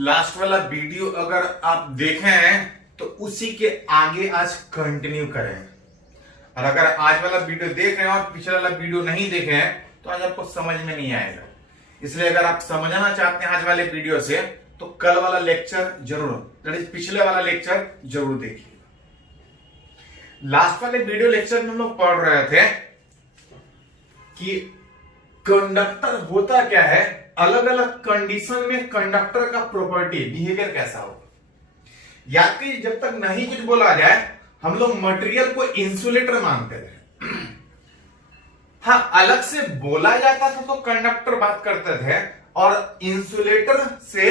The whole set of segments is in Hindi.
लास्ट वाला वीडियो अगर आप देखे हैं तो उसी के आगे आज कंटिन्यू करें, और अगर आज वाला वीडियो देख रहे हैं और पिछला वाला वीडियो नहीं देखे हैं तो आज आपको समझ में नहीं आएगा। इसलिए अगर आप समझना चाहते हैं आज वाले वीडियो से तो कल वाला लेक्चर जरूर, पिछले वाला लेक्चर जरूर देखिए। लास्ट वाले वीडियो लेक्चर में हम लोग पढ़ रहे थे कि कंडक्टर होता क्या है, अलग अलग कंडीशन में कंडक्टर का प्रॉपर्टी बिहेवियर कैसा होगा। याद कीजिए, जब तक नहीं कुछ बोला जाए हम लोग मटेरियल को इंसुलेटर मानते थे। हाँ, अलग से बोला जाता था तो कंडक्टर बात करते थे, और इंसुलेटर से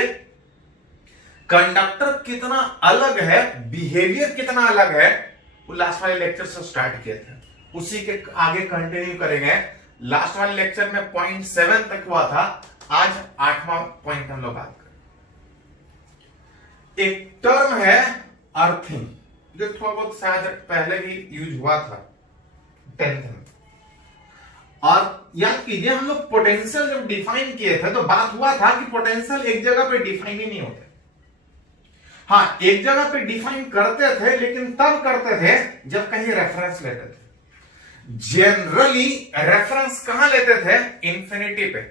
कंडक्टर कितना अलग है, बिहेवियर कितना अलग है, वो लास्ट वाले लेक्चर से स्टार्ट किए थे। उसी के आगे कंटिन्यू करेंगे। लास्ट वाले लेक्चर में पॉइंट 7 तक हुआ था, आज 8वां पॉइंट हम लोग बात करें। एक टर्म है अर्थिंग, जो थोड़ा बहुत शायद पहले भी यूज हुआ था 10th में। और याद कीजिए, हम लोग पोटेंशियल जब डिफाइन किए थे तो बात हुआ था कि पोटेंशियल एक जगह पे डिफाइन ही नहीं होते। हाँ, एक जगह पे डिफाइन करते थे, लेकिन तब करते थे जब कहीं रेफरेंस लेते थे। जनरली रेफरेंस कहां लेते थे? इंफिनिटी पे।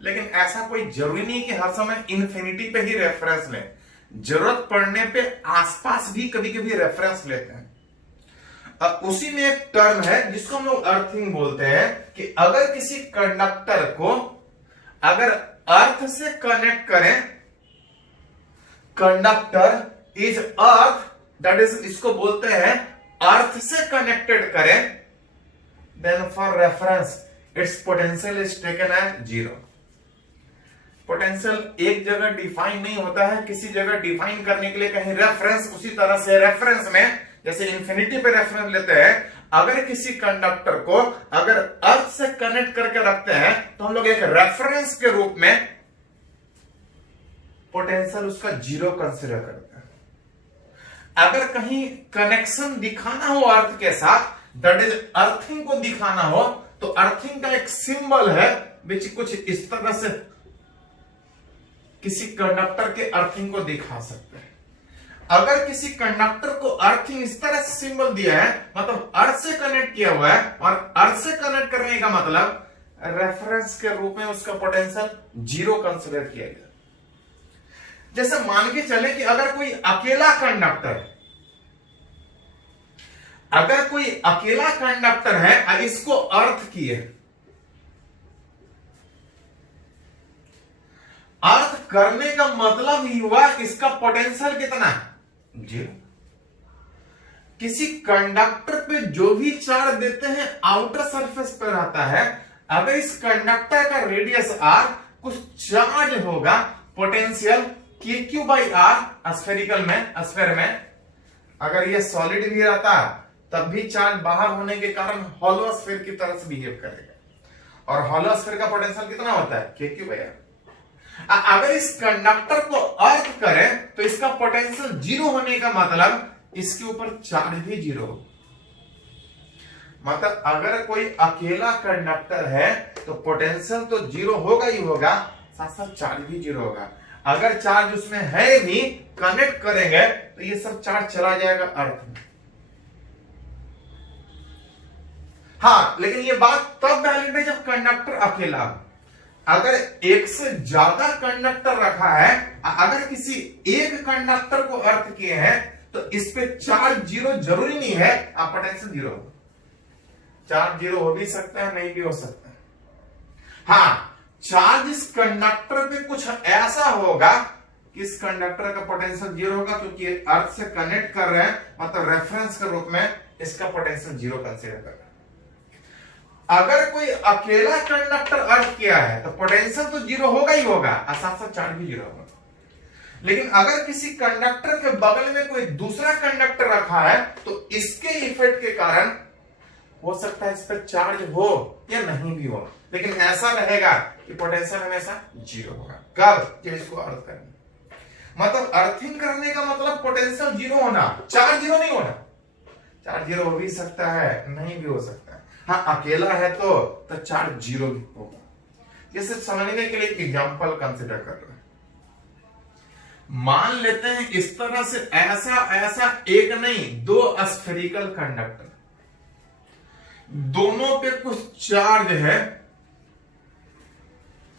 लेकिन ऐसा कोई जरूरी नहीं कि हर समय इंफिनिटी पे ही रेफरेंस लें, जरूरत पड़ने पे आसपास भी कभी कभी रेफरेंस लेते हैं। अब उसी में एक टर्म है जिसको हम लोग अर्थिंग बोलते हैं, कि अगर किसी कंडक्टर को अगर अर्थ से कनेक्ट करें, conductor is earth, that is, इसको बोलते हैं अर्थ से कनेक्टेड करें, then for reference its potential is taken as 0। Potential एक जगह डिफाइन नहीं होता है, किसी जगह डिफाइन करने के लिए कहीं रेफरेंस, उसी तरह से रेफरेंस में जैसे इंफिनिटी पे रेफरेंस लेते हैं, अगर किसी कंडक्टर को अगर अर्थ से कनेक्ट करके रखते हैं तो हम लोग एक रेफरेंस के रूप में पोटेंशियल उसका 0 कंसीडर करते हैं। अगर कहीं कनेक्शन दिखाना हो अर्थ के साथ, दैट इज अर्थिंग को दिखाना हो, तो अर्थिंग का एक सिंबल है विच कुछ इस तरह से किसी कंडक्टर के अर्थिंग को दिखा सकते हैं। अगर किसी कंडक्टर को अर्थिंग इस तरह से सिंबल दिया है, मतलब अर्थ से कनेक्ट किया हुआ है, और अर्थ से कनेक्ट करने का मतलब रेफरेंस के रूप में उसका पोटेंशियल 0 कंसीडर किया गया। जैसे मान के चले कि अगर कोई अकेला कंडक्टर है, इसको अर्थ किए, अर्थ करने का मतलब ही हुआ इसका पोटेंशियल कितना है? 0। किसी कंडक्टर पे जो भी चार्ज देते हैं आउटर सरफेस पर रहता है। अगर इस कंडक्टर का रेडियस r, कुछ चार्ज होगा, पोटेंशियल kq/r स्फेरिकल में, स्फेयर में। अगर ये सॉलिड भी रहता तब भी चार्ज बाहर होने के कारण हॉलो स्फीयर की तरह से बिहेव करेगा, और हॉलो स्फीयर का पोटेंशियल कितना होता है? kq/r। अगर इस कंडक्टर को अर्थ करें तो इसका पोटेंशियल 0 होने का मतलब इसके ऊपर चार्ज भी 0 हो। मतलब अगर कोई अकेला कंडक्टर है तो पोटेंशियल तो 0 होगा ही होगा, साथ साथ चार्ज भी 0 होगा। अगर चार्ज उसमें है भी, कनेक्ट करेंगे तो ये सब चार्ज चला जाएगा अर्थ में। हाँ, लेकिन ये बात तब वैलिड है जब कंडक्टर अकेला हो। अगर एक से ज्यादा कंडक्टर रखा है, अगर किसी एक कंडक्टर को अर्थ किए हैं तो इस पे चार्ज 0 जरूरी नहीं है, आप पोटेंशियल 0 हो। चार्ज 0 हो भी सकता है, नहीं भी हो सकता है। हाँ, चार्ज इस कंडक्टर पे कुछ ऐसा होगा कि इस कंडक्टर का पोटेंशियल 0 होगा, क्योंकि अर्थ से कनेक्ट कर रहे हैं, मतलब रेफरेंस के रूप में इसका पोटेंशियल 0 कंसीडर कर रहे हैं। अगर कोई अकेला कंडक्टर अर्थ किया है तो पोटेंशियल तो 0 होगा ही होगा, और साथ साथ चार्ज भी 0 होगा। लेकिन अगर किसी कंडक्टर के बगल में कोई दूसरा कंडक्टर रखा है तो इसके इफेक्ट के कारण हो सकता है इस पर चार्ज हो या नहीं भी हो, लेकिन ऐसा रहेगा कि पोटेंशियल हमेशा 0 होगा। कब? जब इसको अर्थ करेंगे। मतलब अर्थिंग करने का मतलब पोटेंशियल 0 होना, चार्ज 0 नहीं होना। चार्ज 0 हो भी सकता है, नहीं भी हो सकता है। हाँ, अकेला है तो चार्ज 0 भी होगा। जैसे समझने के लिए एक एग्जांपल कंसीडर कर रहे हैं। मान लेते हैं इस तरह से ऐसा ऐसा एक नहीं दो स्फेरिकल कंडक्टर, दोनों पे कुछ चार्ज है।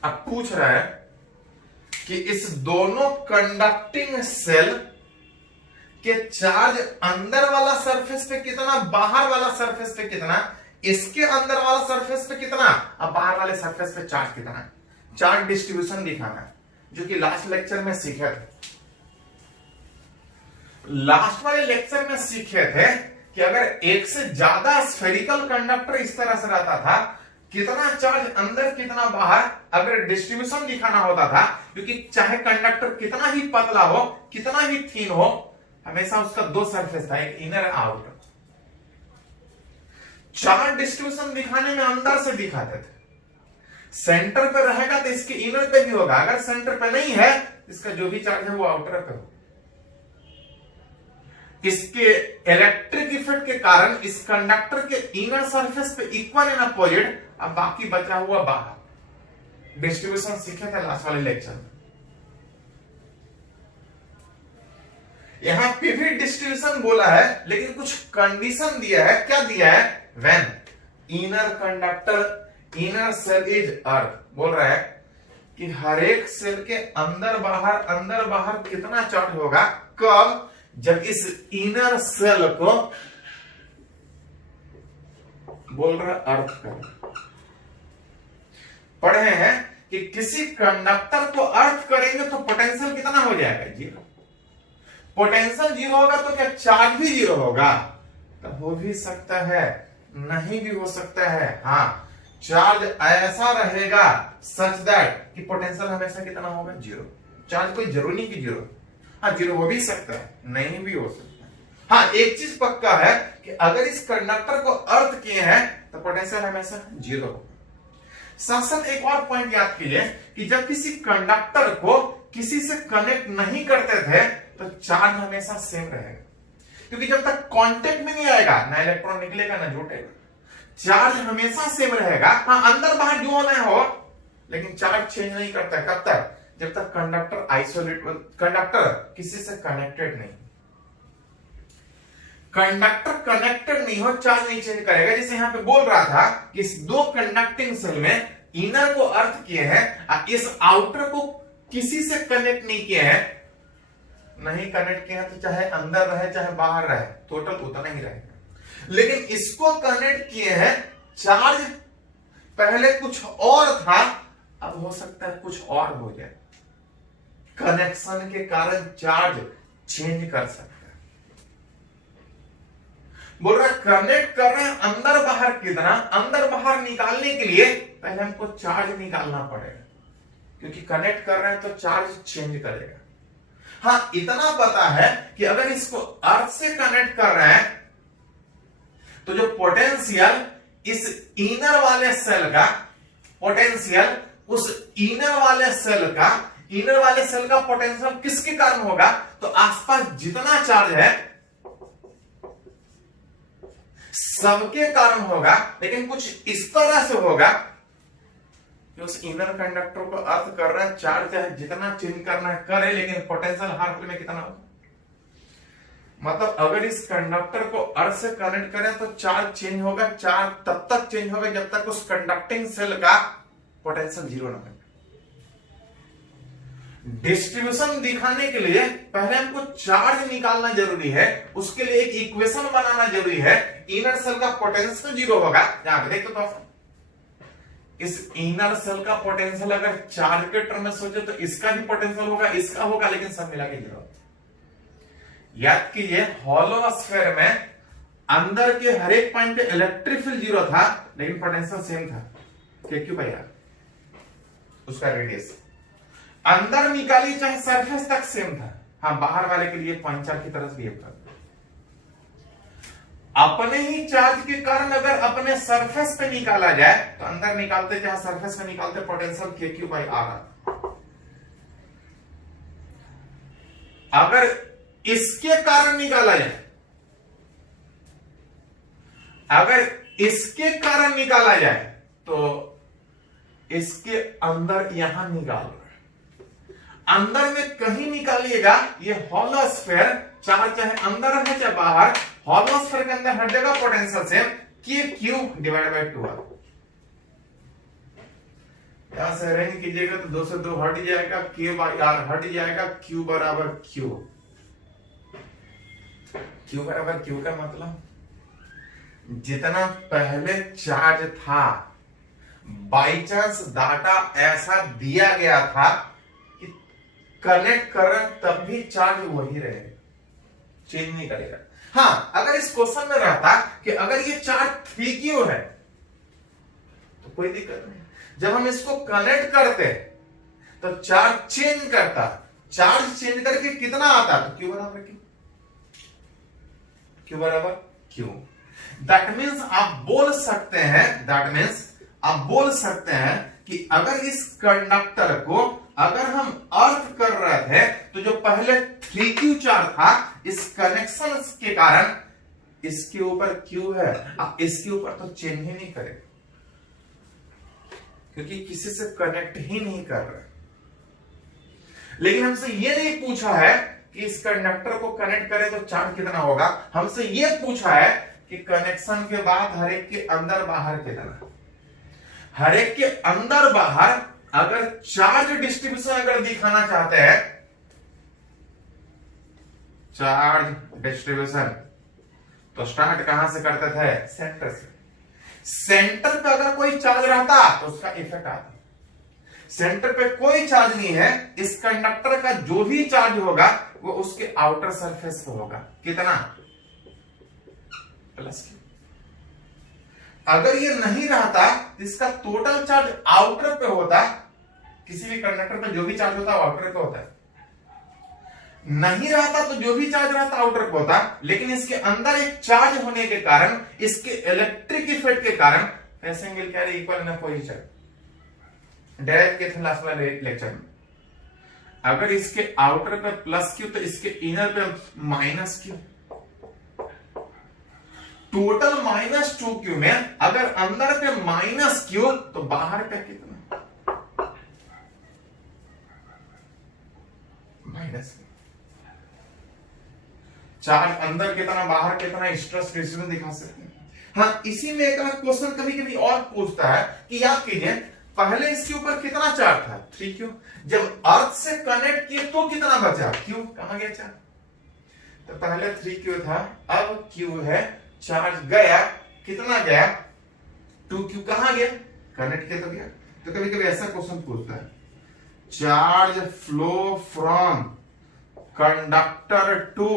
अब पूछ रहा है कि इस दोनों कंडक्टिंग सेल के चार्ज अंदर वाला सरफेस पे कितना, बाहर वाला सरफेस पे कितना, इसके अंदर वाला सरफेस पे कितना, अब बाहर वाले सरफेस पे चार्ज कितना, चार्ज डिस्ट्रीब्यूशन दिखाना है, जो कि लास्ट लेक्चर में सीखे थे। लास्ट वाले लेक्चर में सीखे थे कि अगर एक से ज्यादा स्फेरिकल कंडक्टर इस तरह से रहता था, कितना चार्ज अंदर कितना बाहर, अगर डिस्ट्रीब्यूशन दिखाना होता था, क्योंकि चाहे कंडक्टर कितना ही पतला हो, कितना ही थिन हो, हमेशा उसका दो सरफेस था, एक इनर आउटर। चार्ज डिस्ट्रीब्यूशन दिखाने में अंदर से दिखाते थे, सेंटर पे रहेगा तो इसके इनर पे भी होगा, अगर सेंटर पे नहीं है इसका जो भी चार्ज है वो आउटर पे होगा। इसके इलेक्ट्रिक इफेक्ट के कारण इस कंडक्टर के इनर सरफेस पे इक्वल एंड अपोजिट, अब बाकी बचा हुआ बाहर। डिस्ट्रीब्यूशन सीखे थे लास्ट वाले लेक्चर में। यहां पे भी डिस्ट्रीब्यूशन बोला है, लेकिन कुछ कंडीशन दिया है। क्या दिया है? When inner conductor inner cell is earth, बोल रहा है कि हर एक सेल के अंदर बाहर कितना चार्ज होगा, कब, जब इस इनर सेल को बोल रहा अर्थ कर। पढ़े हैं कि किसी कंडक्टर को अर्थ करेंगे तो पोटेंशियल कितना हो जाएगा? जीरो। पोटेंशियल जीरो होगा तो क्या चार्ज भी जीरो होगा? तो हो भी सकता है, नहीं भी हो सकता है। हाँ, चार्ज ऐसा रहेगा सच दैट कि पोटेंशियल हमेशा कितना होगा? जीरो। चार्ज कोई जरूरी नहीं कि जीरो, हाँ जीरो हो भी सकता है, नहीं भी हो सकता है। हाँ, एक चीज पक्का है कि अगर इस कंडक्टर को अर्थ किए हैं तो पोटेंशियल हमेशा जीरो होगा। साथ साथ एक और पॉइंट याद कीजिए कि जब किसी कंडक्टर को किसी से कनेक्ट नहीं करते थे तो चार्ज हमेशा सेम रहेगा, क्योंकि जब तक कांटेक्ट में नहीं आएगा ना इलेक्ट्रॉन निकलेगा ना जुटेगा, चार्ज हमेशा सेम रहेगा। हाँ, अंदर बाहर जो होना हो, लेकिन चार्ज चेंज नहीं करता। कब तक? जब तक कंडक्टर आइसोलेट, कंडक्टर किसी से कनेक्टेड नहीं। कंडक्टर कनेक्टेड नहीं हो, चार्ज नहीं चेंज करेगा। जैसे यहां पे बोल रहा था कि इस दो कंडक्टिंग सेल में इनर को अर्थ किए हैं, इस आउटर को किसी से कनेक्ट नहीं किए हैं, नहीं कनेक्ट किए हैं तो चाहे अंदर रहे चाहे बाहर रहे, टोटल उतना ही रहेगा। लेकिन इसको कनेक्ट किए हैं, चार्ज पहले कुछ और था, अब हो सकता है कुछ और हो जाए। कनेक्शन के कारण चार्ज चेंज कर सकता है। बोल रहा कनेक्ट कर रहे हैं अंदर बाहर कितना, अंदर बाहर निकालने के लिए पहले हमको चार्ज निकालना पड़ेगा, क्योंकि कनेक्ट कर रहे हैं तो चार्ज चेंज करेगा। हाँ, इतना पता है कि अगर इसको अर्थ से कनेक्ट कर रहे हैं तो जो पोटेंशियल इस इनर वाले सेल का, पोटेंशियल उस इनर वाले सेल का पोटेंशियल किसके कारण होगा? तो आसपास जितना चार्ज है सबके कारण होगा, लेकिन कुछ इस तरह से होगा कि उस इनर कंडक्टर को अर्थ कर रहा है, चार्ज चाहे जितना चेंज करना है करे, लेकिन पोटेंशियल हर हाल में कितना होगा? मतलब अगर इस कंडक्टर को अर्थ से कनेक्ट करें तो चार्ज चेंज होगा। चार्ज तब तक चेंज होगा जब तक उस कंडक्टिंग सेल का पोटेंशियल जीरो ना हो। डिस्ट्रीब्यूशन दिखाने के लिए पहले हमको चार्ज निकालना जरूरी है, उसके लिए एक इक्वेशन बनाना जरूरी है। इनर सेल का पोटेंशियल जीरो होगा, यहां पे देखो तो इस इनर सेल का पोटेंशियल अगर चार्ज के टर्म में सोचे तो इसका भी पोटेंशियल होगा, इसका होगा, लेकिन सब मिला के जीरो। याद कीजिए, हॉलो स्फीयर में अंदर के हर एक पॉइंट पे इलेक्ट्रिक फील्ड जीरो था, लेकिन पोटेंशियल सेम था। क्यों भैया? उसका रेडियस अंदर निकाली चाहे सरफेस तक सेम था। हाँ, बाहर वाले के लिए पंचर की तरह बिहेव करता। अपने ही चार्ज के कारण अगर अपने सरफेस पे निकाला जाए तो अंदर निकालते चाहे सरफेस पे निकालते पोटेंशियल KQ/R। अगर इसके कारण निकाला जाए, अगर इसके कारण निकाला जाए तो इसके अंदर यहां निकाल रहा है, अंदर में कहीं निकालिएगा ये हॉलोस्फीयर, चार्ज चाहे अंदर है चाहे बाहर, हॉलोस्फीयर के अंदर हर जगह potential same Q divide by 2 r। यहां से अरेंज कीजिएगा तो 2 से 2 हट जाएगा, K बाई R हट जाएगा, Q बराबर Q। Q बराबर Q का मतलब जितना पहले चार्ज था, बाई चांस डाटा ऐसा दिया गया था कि कनेक्ट कर रहे तब भी चार्ज वही रहेगा, चेंज नहीं करेगा। हाँ, अगर इस क्वेश्चन में रहता कि अगर ये चार्ज 3Q है तो कोई दिक्कत नहीं, जब हम इसको कनेक्ट करते तो चार्ज चेंज करता, चार्ज चेंज करके कितना आता तो Q बराबर Q, Q बराबर Q। दैट मीन्स आप बोल सकते हैं, दैट मीन्स आप बोल सकते हैं कि अगर इस कंडक्टर को अगर हम अर्थ कर रहे थे तो जो पहले 3Q चार्ज था, इस कनेक्शन के कारण इसके ऊपर Q है, अब इसके ऊपर तो चेंज ही नहीं करेगा क्योंकि किसी से कनेक्ट ही नहीं कर रहा। लेकिन हमसे ये नहीं पूछा है कि इस कंडक्टर को कनेक्ट करें तो चार्ज कितना होगा, हमसे ये पूछा है कि कनेक्शन के बाद हर एक के अंदर बाहर कितना, हर एक के अंदर बाहर अगर चार्ज डिस्ट्रीब्यूशन अगर दिखाना चाहते हैं, चार्ज डिस्ट्रीब्यूशन तो स्टार्ट कहां से करते थे, सेंटर से। सेंटर पे अगर कोई चार्ज रहता तो उसका इफेक्ट आता, सेंटर पे कोई चार्ज नहीं है, इस कंडक्टर का जो भी चार्ज होगा वो उसके आउटर सरफेस पे होगा, कितना, प्लस Q। अगर ये नहीं रहता तो इसका टोटल चार्ज आउटर पे होता, किसी भी कंडक्टर पे जो भी चार्ज होता है आउटर पे होता है, नहीं रहता तो जो भी चार्ज रहता आउटर पे होता, लेकिन इसके अंदर एक चार्ज होने के कारण, इसके इलेक्ट्रिक इफेक्ट के कारण फेस एंगल क्या है, इक्वल इन पोजीशन, डायरेक्ट के थे लास्ट वाले लेक्चर में। अगर इसके आउटर पे प्लस Q तो इसके इनर पे माइनस Q, टोटल -2Q में अगर अंदर पे -Q तो बाहर पे कितना, माइनस। चार्ज अंदर कितना बाहर कितना, स्ट्रेस डिस्ट्रीब्यूशन दिखा सकते हैं। हाँ, इसी में एक क्वेश्चन कभी कभी और पूछता है कि याद कीजिए पहले इसके ऊपर कितना चार्ज था, 3Q, जब अर्थ से कनेक्ट किए तो कितना बचा, Q, कहां गया चार्ज, तो पहले 3Q था, अब Q है, चार्ज गया, कितना गया, 2Q, कहां गया, कनेक्ट किया तो गया। तो कभी कभी ऐसा क्वेश्चन पूछता है, charge flow from conductor to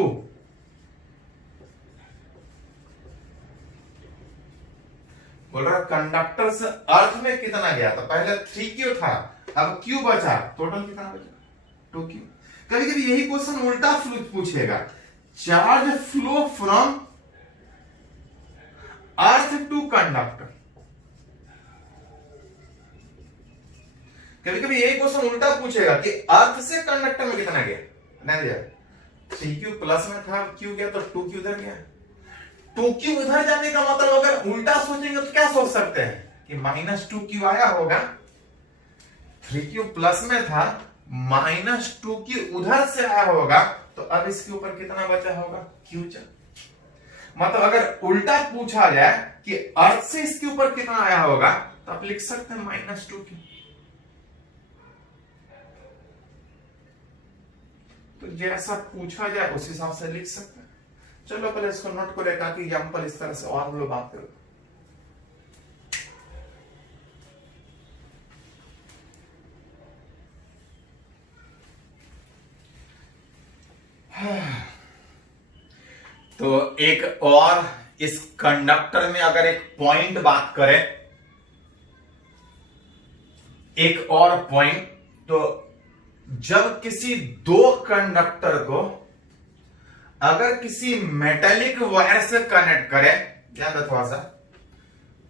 बोल रहा कंडक्टर से अर्थ में कितना गया, तो पहले 3Q था, अब Q बचा, टोटल कितना बचा, 2Q। कभी कभी यही क्वेश्चन उल्टा पूछेगा, charge flow from earth to conductor, कभी कभी यही क्वेश्चन उल्टा पूछेगा कि अर्थ से कंडक्टर में कितना गया, नहीं दिया, 3Q प्लस में था, Q गया तो 2Q उधर गया। 2Q उधर जाने का मतलब अगर उल्टा सोचेंगे तो क्या सोच सकते हैं कि -2Q आया होगा, 3Q प्लस में था, -2Q उधर से आया होगा, तो अब इसके ऊपर कितना बचा होगा, Q। मतलब अगर उल्टा पूछा जाए कि अर्थ से इसके ऊपर कितना आया होगा तो आप लिख सकते हैं -2Q। तो जैसा पूछा जाए उस हिसाब से लिख सकते हैं। चलो पहले इसको नोट करें ताकि एग्जाम्पल इस तरह से और हम लोग बात करें। तो एक और इस कंडक्टर में अगर एक पॉइंट बात करें, एक और पॉइंट, तो जब किसी दो कंडक्टर को अगर किसी मेटेलिक वायर से कनेक्ट करें, ध्यान रखो थोड़ा सा,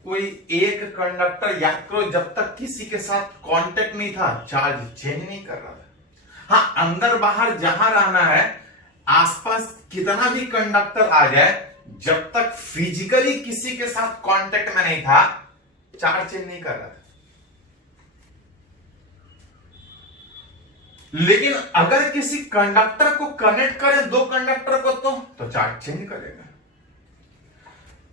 कोई एक कंडक्टर याद करो जब तक किसी के साथ कांटेक्ट नहीं था चार्ज चेंज नहीं कर रहा था। हाँ, अंदर बाहर जहां रहना है, आसपास कितना भी कंडक्टर आ जाए, जब तक फिजिकली किसी के साथ कांटेक्ट में नहीं था चार्ज चेंज नहीं कर रहा था। लेकिन अगर किसी कंडक्टर को कनेक्ट करें दो कंडक्टर को तो चार्ज चेंज करेगा।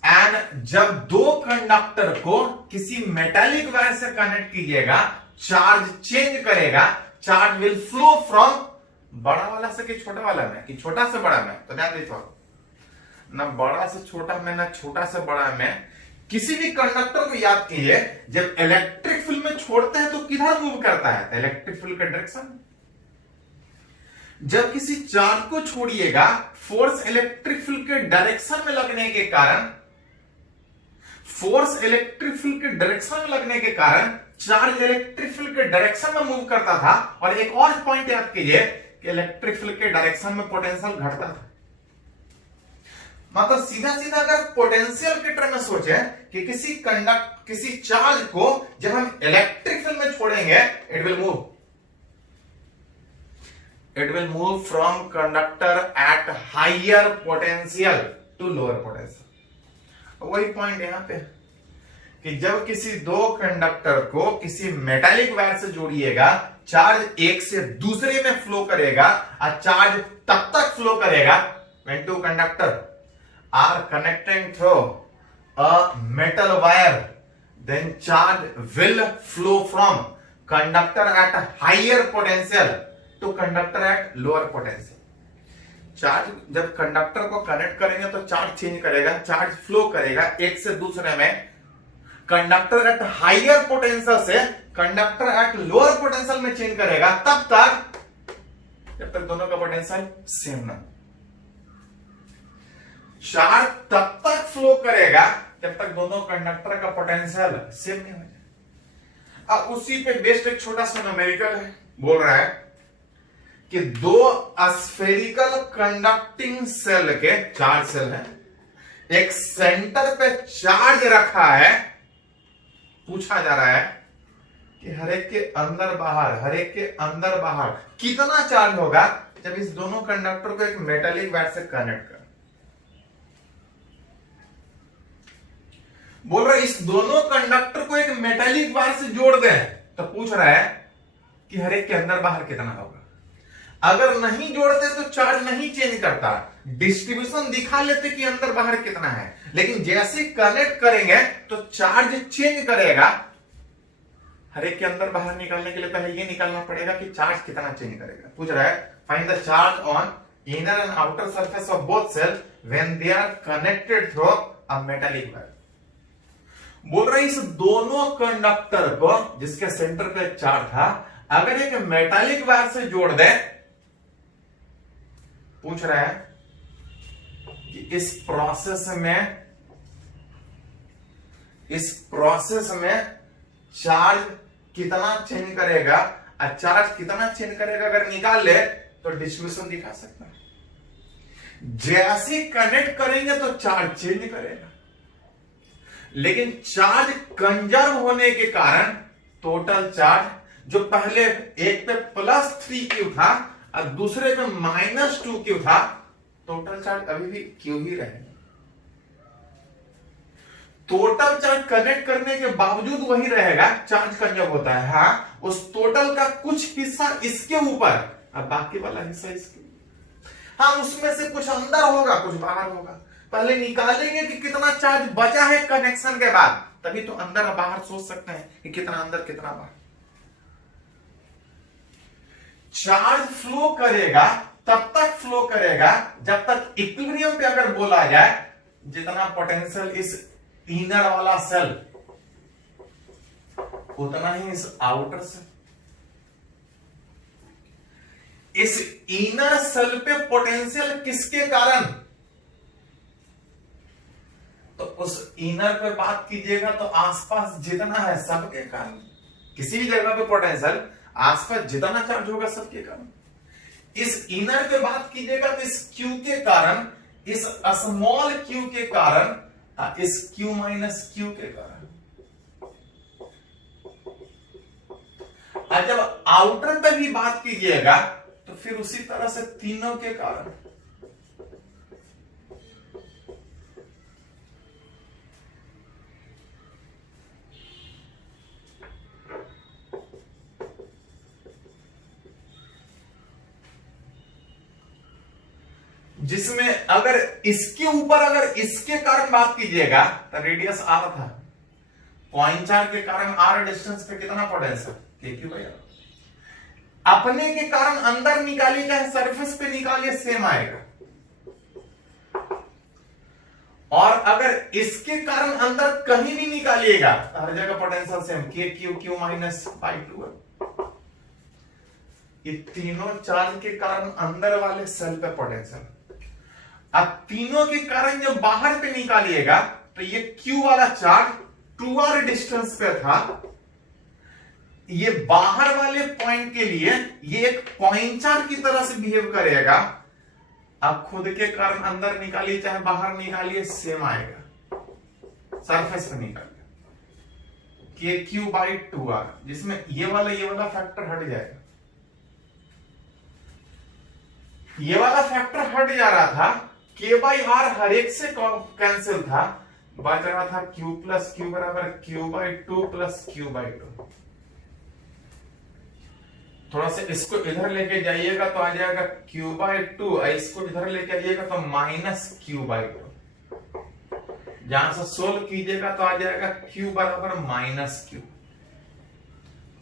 एंड जब दो कंडक्टर को किसी मेटालिक वायर से कनेक्ट कीजिएगा चार्ज चेंज करेगा। चार्ज विल फ्लो फ्रॉम बड़ा वाला से कि छोटा वाला में, कि छोटा से बड़ा में। तो ध्यान दीजिए, ना बड़ा से छोटा में ना छोटा से बड़ा में। किसी भी कंडक्टर को याद कीजिए, जब इलेक्ट्रिक फील्ड में छोड़ते हैं तो किधर मूव करता है? इलेक्ट्रिक फील्ड का डायरेक्शन। जब किसी चार्ज को छोड़िएगा फोर्स इलेक्ट्रिक फील्ड के डायरेक्शन में लगने के कारण, फोर्स इलेक्ट्रिक फील्ड के डायरेक्शन में लगने के कारण चार्ज इलेक्ट्रिक फील्ड के डायरेक्शन में मूव करता था। और एक और पॉइंट याद कीजिए कि इलेक्ट्रिक फील्ड के डायरेक्शन में पोटेंशियल घटता था। मतलब सीधा सीधा अगर पोटेंशियल के टर्म में सोचे कि किसी चार्ज को जब हम इलेक्ट्रिक फील्ड में छोड़ेंगे it will move from conductor at higher potential to lower potential. वही पॉइंट यहां पे कि जब किसी दो कंडक्टर को किसी मेटालिक वायर से जोड़िएगा चार्ज एक से दूसरे में फ्लो करेगा और चार्ज तब तक फ्लो करेगा when two conductor are connecting through a metal wire, then charge will flow from conductor at higher potential to conductor at lower potential. Charge जब कंडक्टर को कनेक्ट करेंगे तो चार्ज चेंज करेगा, चार्ज फ्लो करेगा एक से दूसरे में। कंडक्टर एट हायर पोटेंशियल से कंडक्टर एट लोअर पोटेंशियल में चेंज करेगा तब तक जब तक दोनों का पोटेंशियल सेम ना। चार्ज तब तक फ्लो करेगा जब तक दोनों कंडक्टर का पोटेंशियल सेम नहीं हो जाए। अब उसी पे बेस्ड एक छोटा सा न्यूमेरिकल है, बोल रहा है कि दो स्फेरिकल कंडक्टिंग सेल के, चार सेल है, एक सेंटर पे चार्ज रखा है। पूछा जा रहा है कि हर एक के अंदर बाहर कितना चार्ज होगा जब इस दोनों कंडक्टर को एक मेटालिक वायर से कनेक्ट कर। बोल रहा है इस दोनों कंडक्टर को एक मेटालिक वायर से जोड़ दें तो पूछ रहा है कि हर एक के अंदर बाहर कितना होगा। अगर नहीं जोड़ते तो चार्ज नहीं चेंज करता, डिस्ट्रीब्यूशन दिखा लेते कि अंदर बाहर कितना है, लेकिन जैसे कनेक्ट करेंगे तो चार्ज चेंज करेगा। हर एक के अंदर बाहर निकालने के लिए पहले ये निकालना पड़ेगा कि चार्ज कितना चेंज करेगा। पूछ रहा है find the charge on inner and outer surface of both shell when they are connected through a metallic wire. बोल रहा है इस दोनों कंडक्टर को जिसके सेंटर पे चार्ज था अगर एक मेटालिक वायर से जोड़ दे, पूछ रहा है कि इस प्रोसेस में चार्ज कितना चेंज करेगा। और चार्ज कितना चेंज करेगा अगर निकाल ले तो डिस्ट्रीब्यूशन दिखा सकता है। जैसे कनेक्ट करेंगे तो चार्ज चेंज करेगा, लेकिन चार्ज कंजर्व होने के कारण टोटल चार्ज जो पहले एक पे +3Q था और दूसरे पे -2Q था, टोटल चार्ज अभी भी Q ही रहेगा। टोटल चार्ज कनेक्ट करने के बावजूद वही रहेगा, चार्ज कंजर्व होता है। हाँ, उस टोटल का कुछ हिस्सा इसके ऊपर और बाकी वाला हिस्सा इसके ऊपर। हाँ, उसमें से कुछ अंदर होगा कुछ बाहर होगा। पहले निकालेंगे कि कितना चार्ज बचा है कनेक्शन के बाद, तभी तो अंदर और बाहर सोच सकते हैं कि कितना अंदर कितना बाहर। चार्ज फ्लो करेगा तब तक फ्लो करेगा जब तक इक्विलिब्रियम पे अगर बोला जाए जितना पोटेंशियल इस इनर वाला सेल उतना ही इस आउटर सेल। इस इनर सेल पे पोटेंशियल किसके कारण? तो उस इनर पे बात कीजिएगा तो आसपास जितना है सबके कारण। किसी भी जगह पे पोटेंशियल आसपास जितना चार्ज होगा सबके कारण। इस इनर पे बात कीजिएगा तो इस Q के कारण, इस स्मॉल q के कारण, इस Q माइनस Q के कारण। और जब आउटर पे भी बात कीजिएगा तो फिर उसी तरह से तीनों के कारण। जिसमें अगर इसके ऊपर अगर इसके कारण बात कीजिएगा तो रेडियस आर था, पॉइंट चार्ज के कारण आर डिस्टेंस पे कितना पोटेंशियल के क्यू बाई आर। अपने के कारण अंदर निकालिए चाहे सरफेस पे निकालिए सेम आएगा, और अगर इसके कारण अंदर कहीं भी निकालिएगा तो हर जगह पोटेंशियल सेम के Q Q minus pi two है। ये तीनों चार्ज के कारण अंदर वाले सेल पे पोटेंशियल, अब तीनों के कारण जब बाहर पे निकालिएगा तो ये क्यू वाला चार्ज 2r डिस्टेंस पे था, ये बाहर वाले पॉइंट के लिए ये एक पॉइंट चार्ज की तरह से बिहेव करेगा। अब खुद के कारण अंदर निकालिए चाहे बाहर निकालिए सेम आएगा, सरफेस पे निकालिए के क्यू बाई 2r, जिसमें ये वाला फैक्टर हट जाएगा, ये वाला फैक्टर हट जा रहा था, के बाई आर हर एक से कैंसिल था, बच रहा था क्यू प्लस क्यू बराबर Q by 2 plus Q by 2। थोड़ा सा इसको इधर लेके जाइएगा तो आ जाएगा क्यू बाई 2, इसको इधर लेके आइएगा तो माइनस क्यू बाई 2। जहां से सोल्व कीजिएगा तो आ जाएगा क्यू बराबर माइनस क्यू।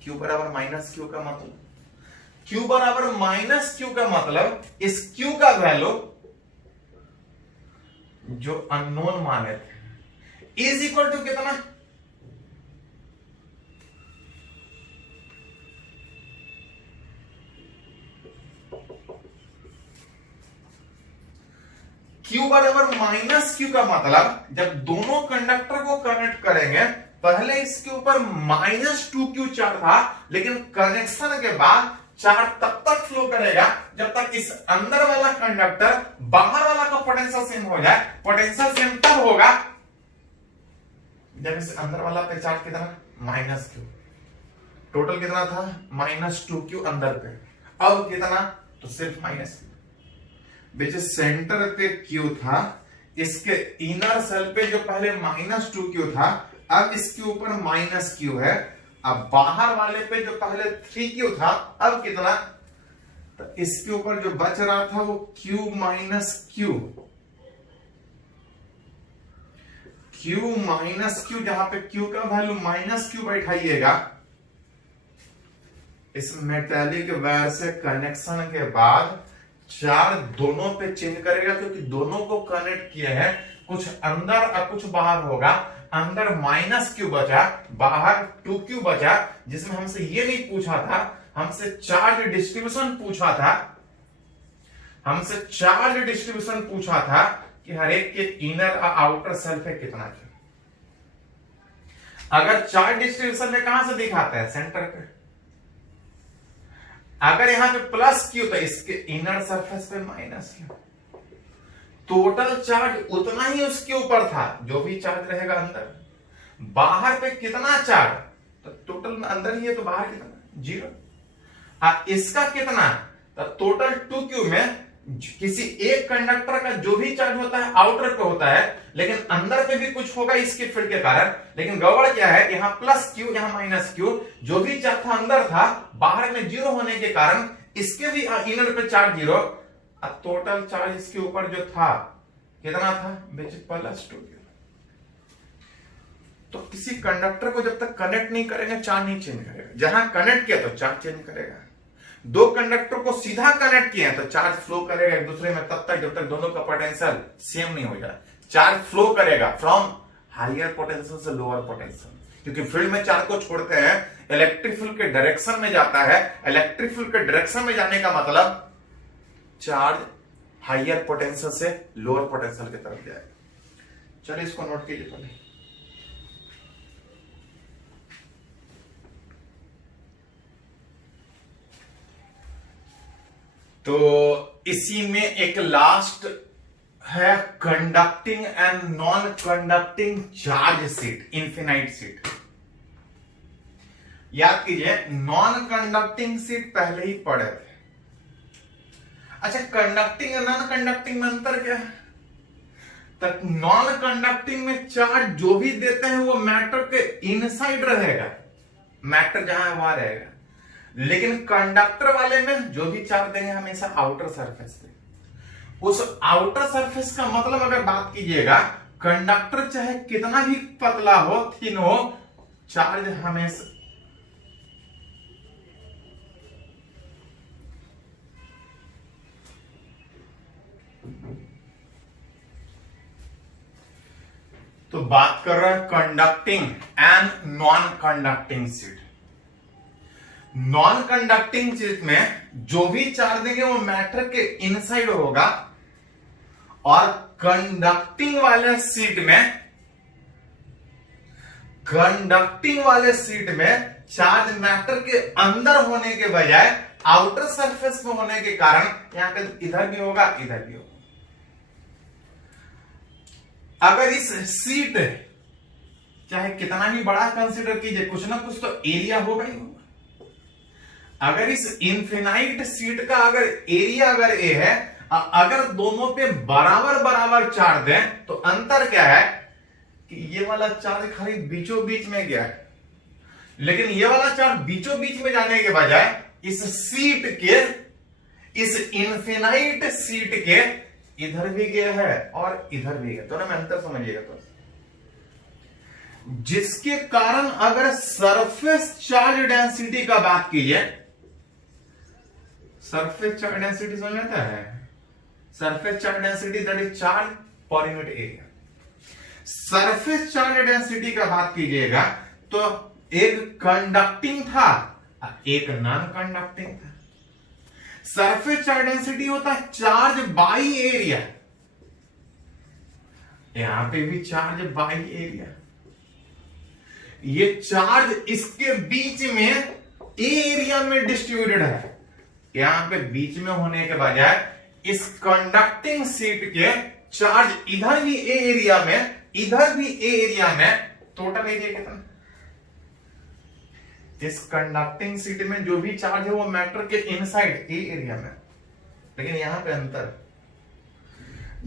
क्यू बराबर माइनस क्यू का मतलब, क्यू बराबर माइनस क्यू का मतलब इस क्यू का वैल्यू जो अननोन माने थे इज इक्वल टू कितना, क्यू बराबर माइनस क्यू का मतलब जब दोनों कंडक्टर को कनेक्ट करेंगे, पहले इसके ऊपर -2q चार्ज था, लेकिन कनेक्शन के बाद चार्ज तब तक फ्लो करेगा जब तक इस अंदर वाला कंडक्टर बाहर वाला का पोटेंशियल सेम हो जाए। पोटेंशियल सेम तब होगा जब इस अंदर वाला पे चार्ज कितना -q, टोटल कितना था -2q अंदर पे, अब कितना तो सिर्फ -q, बीच सेंटर पे q था, इसके इनर सेल पे जो पहले -2q था अब इसके ऊपर -q है, अब बाहर वाले पे जो पहले 3q था अब कितना, तो इसके ऊपर जो बच रहा था वो q minus Q, q minus Q, जहां पे q का वैल्यू -q बैठाइएगा, इस मेटालिक वायर से कनेक्शन के बाद चार्ज दोनों पे चेंज करेगा, क्योंकि दोनों को कनेक्ट किए हैं, कुछ अंदर और कुछ बाहर होगा। अंदर -q बचा, बाहर 2q बचा, जिसमें हमसे ये नहीं पूछा था, हमसे चार्ज डिस्ट्रीब्यूशन पूछा था, हमसे चार्ज डिस्ट्रीब्यूशन पूछा था कि हर एक के इनर और आउटर सेल पे कितना है। अगर चार्ज डिस्ट्रीब्यूशन में कहां से दिखाता है, सेंटर पे, अगर यहां पे +q तो इसके इनर सरफेस पे -q, टोटल चार्ज उतना ही उसके ऊपर था जो भी चार्ज रहेगा अंदर। बाहर पे कितना चार्ज, तो टोटल में अंदर ही है तो बाहर कितना 0। इसका कितना, तो टोटल 2q में किसी एक कंडक्टर का जो भी चार्ज होता है आउटर पे होता है, लेकिन अंदर पे भी कुछ होगा इसके फील्ड के कारण। लेकिन गड़बड़ क्या है, यहाँ +q यहाँ -q, जो भी चार्ज था अंदर था, बाहर में 0 होने के कारण इसके भी इनर पे चार्ज 0। अब टोटल चार्ज इसके ऊपर जो था कितना था, +2q। तो किसी कंडक्टर को जब तक कनेक्ट नहीं करेंगे चार्ज नहीं चेंज करेगा, जहां कनेक्ट किया तो चार्ज चेंज करेगा। दो कंडक्टर को सीधा कनेक्ट किया तो चार्ज फ्लो करेगा एक दूसरे में तब तक जब तक दोनों का पोटेंशियल सेम नहीं हो जाए। चार्ज फ्लो करेगा फ्रॉम हायर पोटेंशियल से लोअर पोटेंशियल, क्योंकि फील्ड में चार्ज को छोड़ते हैं, इलेक्ट्रिक फील्ड के डायरेक्शन में जाता है। इलेक्ट्रिक फील्ड के डायरेक्शन में जाने का मतलब चार्ज हायर पोटेंशियल से लोअर पोटेंशियल की तरफ जाएगा। चलिए इसको नोट कीजिए पहले। तो इसी में एक लास्ट है conducting and non conducting charge sheet, infinite sheet. याद कीजिए, नॉन कंडक्टिंग शीट पहले ही पढ़े थे। अच्छा, कंडक्टिंग और नॉन कंडक्टिंग में अंतर क्या है? तक नॉन कंडक्टिंग में चार्ज जो भी देते हैं वो मैटर के इनसाइड रहेगा, मैटर जहां है वहां रहेगा। लेकिन कंडक्टर वाले में जो भी चार्ज देंगे हमेशा आउटर सरफेस पे। उस आउटर सरफेस का मतलब अगर बात कीजिएगा, कंडक्टर चाहे कितना भी पतला हो, थिन हो, चार्ज हमेशा तो बात कर रहा है conducting and non conducting sheet. Non conducting sheet में जो भी चार्ज देंगे वो मैटर के इनसाइड होगा, और कंडक्टिंग वाले शीट में चार्ज मैटर के अंदर होने के बजाय आउटर सरफेस में होने के कारण यहां पे इधर भी होगा, इधर भी होगा। अगर इस सीट चाहे कितना ही बड़ा कंसीडर कीजिए, कुछ ना कुछ तो एरिया होगा ही होगा। अगर इस इनफिनाइट सीट का अगर एरिया अगर ए है, अगर दोनों पे बराबर बराबर चार्ज है, तो अंतर क्या है कि ये वाला चार्ज खाली बीचों बीच में गया है, लेकिन ये वाला चार्ज बीचों बीच में जाने के बजाय इस सीट के, इस इनफिनाइट सीट के इधर भी गया है और इधर भी गया। तो ना मैं अंतर समझिएगा, तो जिसके कारण अगर सरफेस चार्ज डेंसिटी का बात कीजिए, सरफेस चार्ज डेंसिटी समझ आता है, surface charge density that is charge per unit area. Surface charge density का बात कीजिएगा तो एक कंडक्टिंग था, एक नॉन कंडक्टिंग था। सरफेस चार्ज डेंसिटी होता है चार्ज बाई एरिया, यहां पे भी चार्ज बाई एरिया। ये चार्ज इसके बीच में ए एरिया में डिस्ट्रीब्यूटेड है, यहां पे बीच में होने के बजाय इस कंडक्टिंग शीट के चार्ज इधर भी ए एरिया में, इधर भी ए एरिया में। टोटल एरिया कितना? इस कंडक्टिंग शीट में जो भी चार्ज है वो मैटर के इनसाइड ए एरिया में, लेकिन यहां पे अंतर,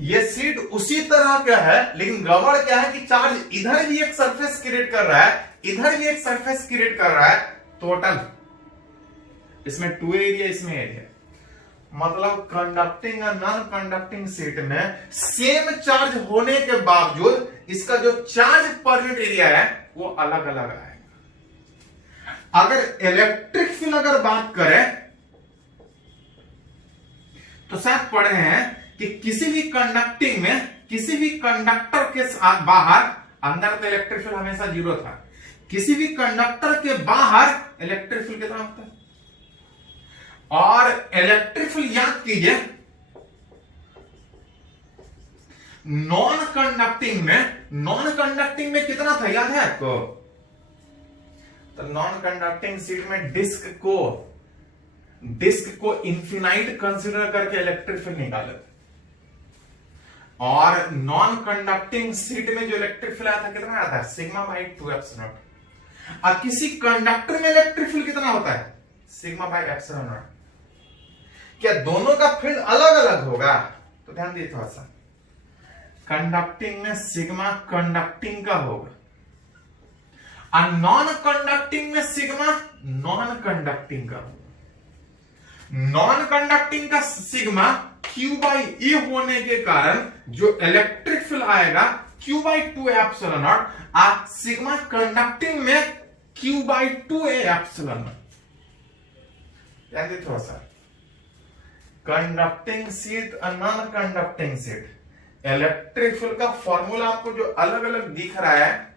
ये शीट उसी तरह का है, लेकिन गड़बड़ क्या है कि चार्ज इधर भी एक सरफेस क्रिएट कर रहा है, इधर भी एक सरफेस क्रिएट कर रहा है। टोटल इसमें 2 एरिया, इसमें एरिया, मतलब कंडक्टिंग और नॉन कंडक्टिंग शीट में सेम चार्ज होने के बावजूद इसका जो चार्ज पर यूनिट एरिया है वो अलग अलग है। अगर इलेक्ट्रिक फील्ड अगर बात करें तो शायद पढ़े हैं कि किसी भी कंडक्टिंग में, किसी भी कंडक्टर के बाहर, अंदर तो इलेक्ट्रिक फील्ड हमेशा 0 था, किसी भी कंडक्टर के बाहर इलेक्ट्रिक फील्ड कितना होता है? और इलेक्ट्रिक फील्ड याद कीजिए, नॉन कंडक्टिंग में कितना था याद है आपको? तो नॉन कंडक्टिंग शीट में डिस्क को इंफिनाइट कंसीडर करके इलेक्ट्रिक फील्ड निकाले, और नॉन कंडक्टिंग शीट में जो इलेक्ट्रिक फील्ड आया था कितना आता है? Sigma by 2 epsilon not. और किसी कंडक्टर में इलेक्ट्रिक फील्ड कितना होता है? Sigma by epsilon not. क्या दोनों का फील्ड अलग अलग होगा? तो ध्यान दिए थोड़ा सा, कंडक्टिंग में सिग्मा कंडक्टिंग का होगा, और नॉन कंडक्टिंग में सिग्मा नॉन कंडक्टिंग का होगा। नॉन कंडक्टिंग का सिग्मा Q बाई ए होने के कारण जो इलेक्ट्रिक फील्ड आएगा Q बाई 2 एप्सिलॉन नॉट, और सिग्मा कंडक्टिंग में Q बाई 2 एप्सिलॉन नॉट। ध्यान दिए थोड़ा सा, कंडक्टिंग शीट और non conducting sheet, electric field का फॉर्मूला आपको जो अलग अलग दिख रहा है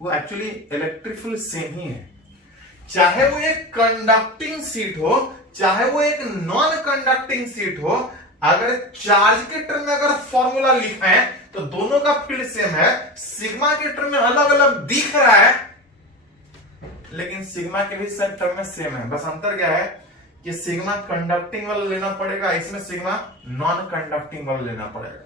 वो एक्चुअली इलेक्ट्रिक फील्ड सेम ही है, चाहे वो एक कंडक्टिंग शीट हो, चाहे वो एक नॉन कंडक्टिंग शीट हो। अगर चार्ज के टर्म में अगर फॉर्मूला लिखा है तो दोनों का फील्ड सेम है, सिग्मा के टर्म में अलग अलग दिख रहा है, लेकिन सिग्मा के भी सब टर्म में सेम है। बस अंतर क्या है कि सिग्मा कंडक्टिंग वाला लेना पड़ेगा, इसमें सिग्मा नॉन कंडक्टिंग वाला लेना पड़ेगा।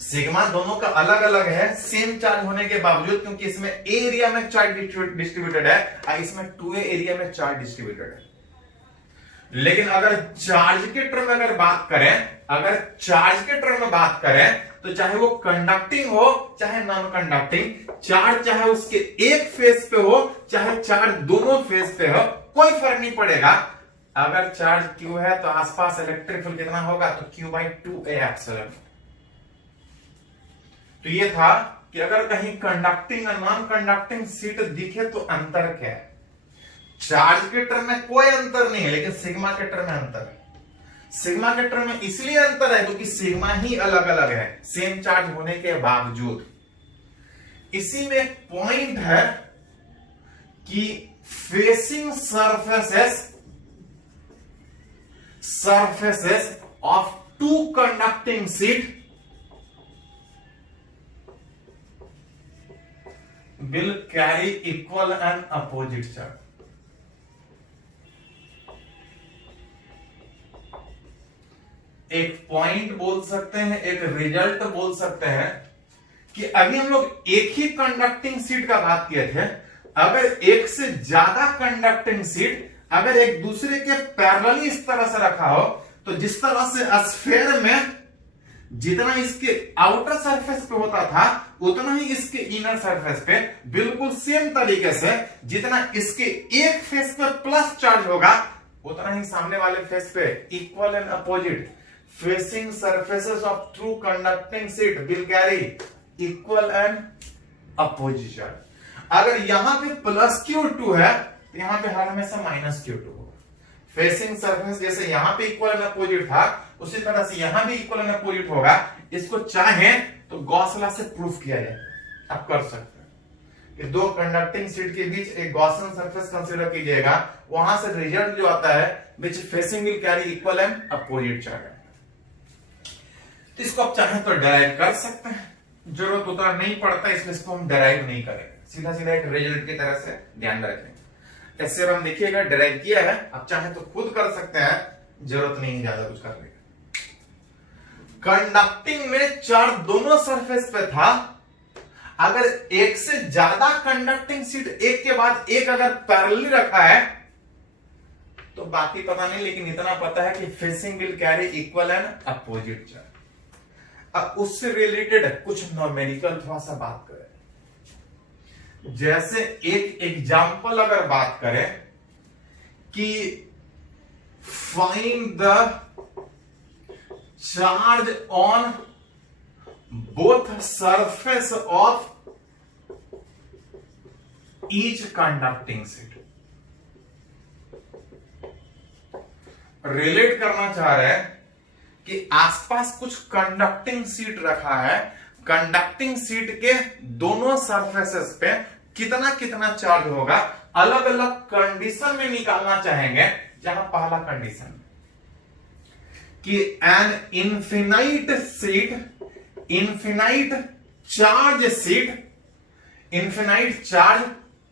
सिग्मा दोनों का अलग अलग है सेम चार्ज होने के बावजूद, क्योंकि इसमें ए एरिया में चार्ज डिस्ट्रीब्यूटेड है और इसमें 2a एरिया में चार्ज डिस्ट्रीब्यूटेड है। लेकिन अगर चार्ज के टर्म में अगर बात करें, अगर चार्ज के टर्म में बात करें तो चाहे वो कंडक्टिंग हो चाहे नॉन कंडक्टिंग, चार्ज चाहे उसके एक फेस पे हो चाहे चार्ज दोनों फेस पे हो, कोई फर्क नहीं पड़ेगा। अगर चार्ज Q है तो आसपास इलेक्ट्रिक फील्ड कितना होगा, तो Q/2A एप्सिलॉन। तो ये था कि अगर कहीं कंडक्टिंग और नॉन कंडक्टिंग सीट दिखे तो अंतर क्या है। चार्ज के टर्म में कोई अंतर नहीं है, लेकिन सिग्मा के टर्म में अंतर है। सिग्मा के टर्म में इसलिए अंतर है क्योंकि सिग्मा ही अलग अलग है सेम चार्ज होने के बावजूद। इसी में एक पॉइंट है कि facing surfaces of two conducting sheet will carry equal and opposite charge। एक पॉइंट बोल सकते हैं, एक रिजल्ट बोल सकते हैं कि अभी हम लोग एक ही कंडक्टिंग सीट का बात किए थे। अगर एक से ज्यादा कंडक्टिंग सीट अगर एक दूसरे के पैरेलली इस तरह से रखा हो, तो जिस तरह से स्फीयर में जितना इसके आउटर सरफेस पे होता था उतना ही इसके इनर सरफेस पे बिल्कुल सेम तरीके से जितना इसके एक फेस पे प्लस चार्ज होगा उतना ही सामने वाले फेस पे equal and opposite. Facing surfaces of true conducting seat will carry equal and opposite charge. अगर यहां पे प्लस Q2 है तो यहां पे हर हमेशा माइनस Q2 होगा। फेसिंग सरफेस जैसे यहां पे इक्वल एंड अपोजिट था उसी तरह से यहां भी इक्वल एंड अपोजिट होगा। इसको चाहे तो गॉस लॉ से प्रूफ किया जाए, आप कर सकते हैं कि दो कंडक्टिंग सीट के बीच एक गॉसियन सरफेस कंसीडर कीजिएगा, वहां से रिजल्ट जो आता है which facing will carry equal and opposite charge. तो इसको आप चाहे तो डेराइव कर सकते हैं, जरूरत उतना नहीं पड़ता इसलिए इसको हम डेराइव नहीं करेंगे, सीधा सीधा एक रिजल्ट की तरह से ध्यान रखेंगे। ऐसे हम देखिएगा डेराइव किया है, आप चाहे तो खुद कर सकते हैं, जरूरत नहीं है ज्यादा कुछ करने की। कंडक्टिंग में चार्ज दोनों सरफेस पे था। अगर एक से ज्यादा कंडक्टिंग सीट एक के बाद एक अगर पैरेलली रखा है तो बाकी पता नहीं, लेकिन इतना पता है कि facing will carry equal and opposite charge. अब उससे रिलेटेड कुछ न्यूमेरिकल थोड़ा सा बात करें। जैसे एक एग्जाम्पल अगर बात करें कि find the charge on both surface of each conducting seat. Relate करना चाह रहे हैं कि आसपास कुछ कंडक्टिंग सीट रखा है, कंडक्टिंग सीट के दोनों सरफेसेस पे कितना कितना चार्ज होगा, अलग अलग कंडीशन में निकालना चाहेंगे। जहां पहला कंडीशन कि an infinite charge sheet, infinite charge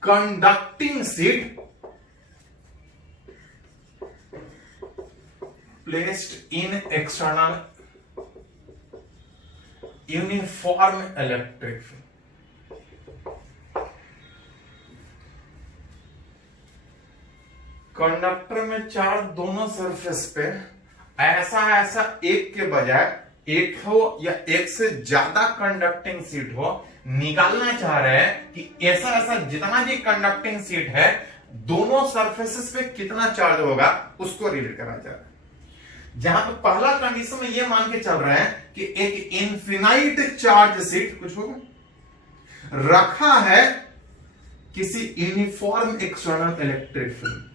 conducting sheet placed in external uniform electric field. Conductor में चार्ज दोनों सरफेस पे ऐसा एक के बजाय एक हो या एक से ज्यादा कंडक्टिंग सीट हो, निकालना चाह रहे हैं कि ऐसा जितना भी कंडक्टिंग सीट है दोनों सरफेसेस पे कितना चार्ज होगा, उसको रिलेट करना चाह रहे हैं। जहां पे पहला कंडीशन में ये मान के चल रहे हैं कि एक इनफिनाइट चार्ज सीट कुछ होगा रखा है किसी यूनिफॉर्म एक्सटर्नल इलेक्ट्रिक फील्ड।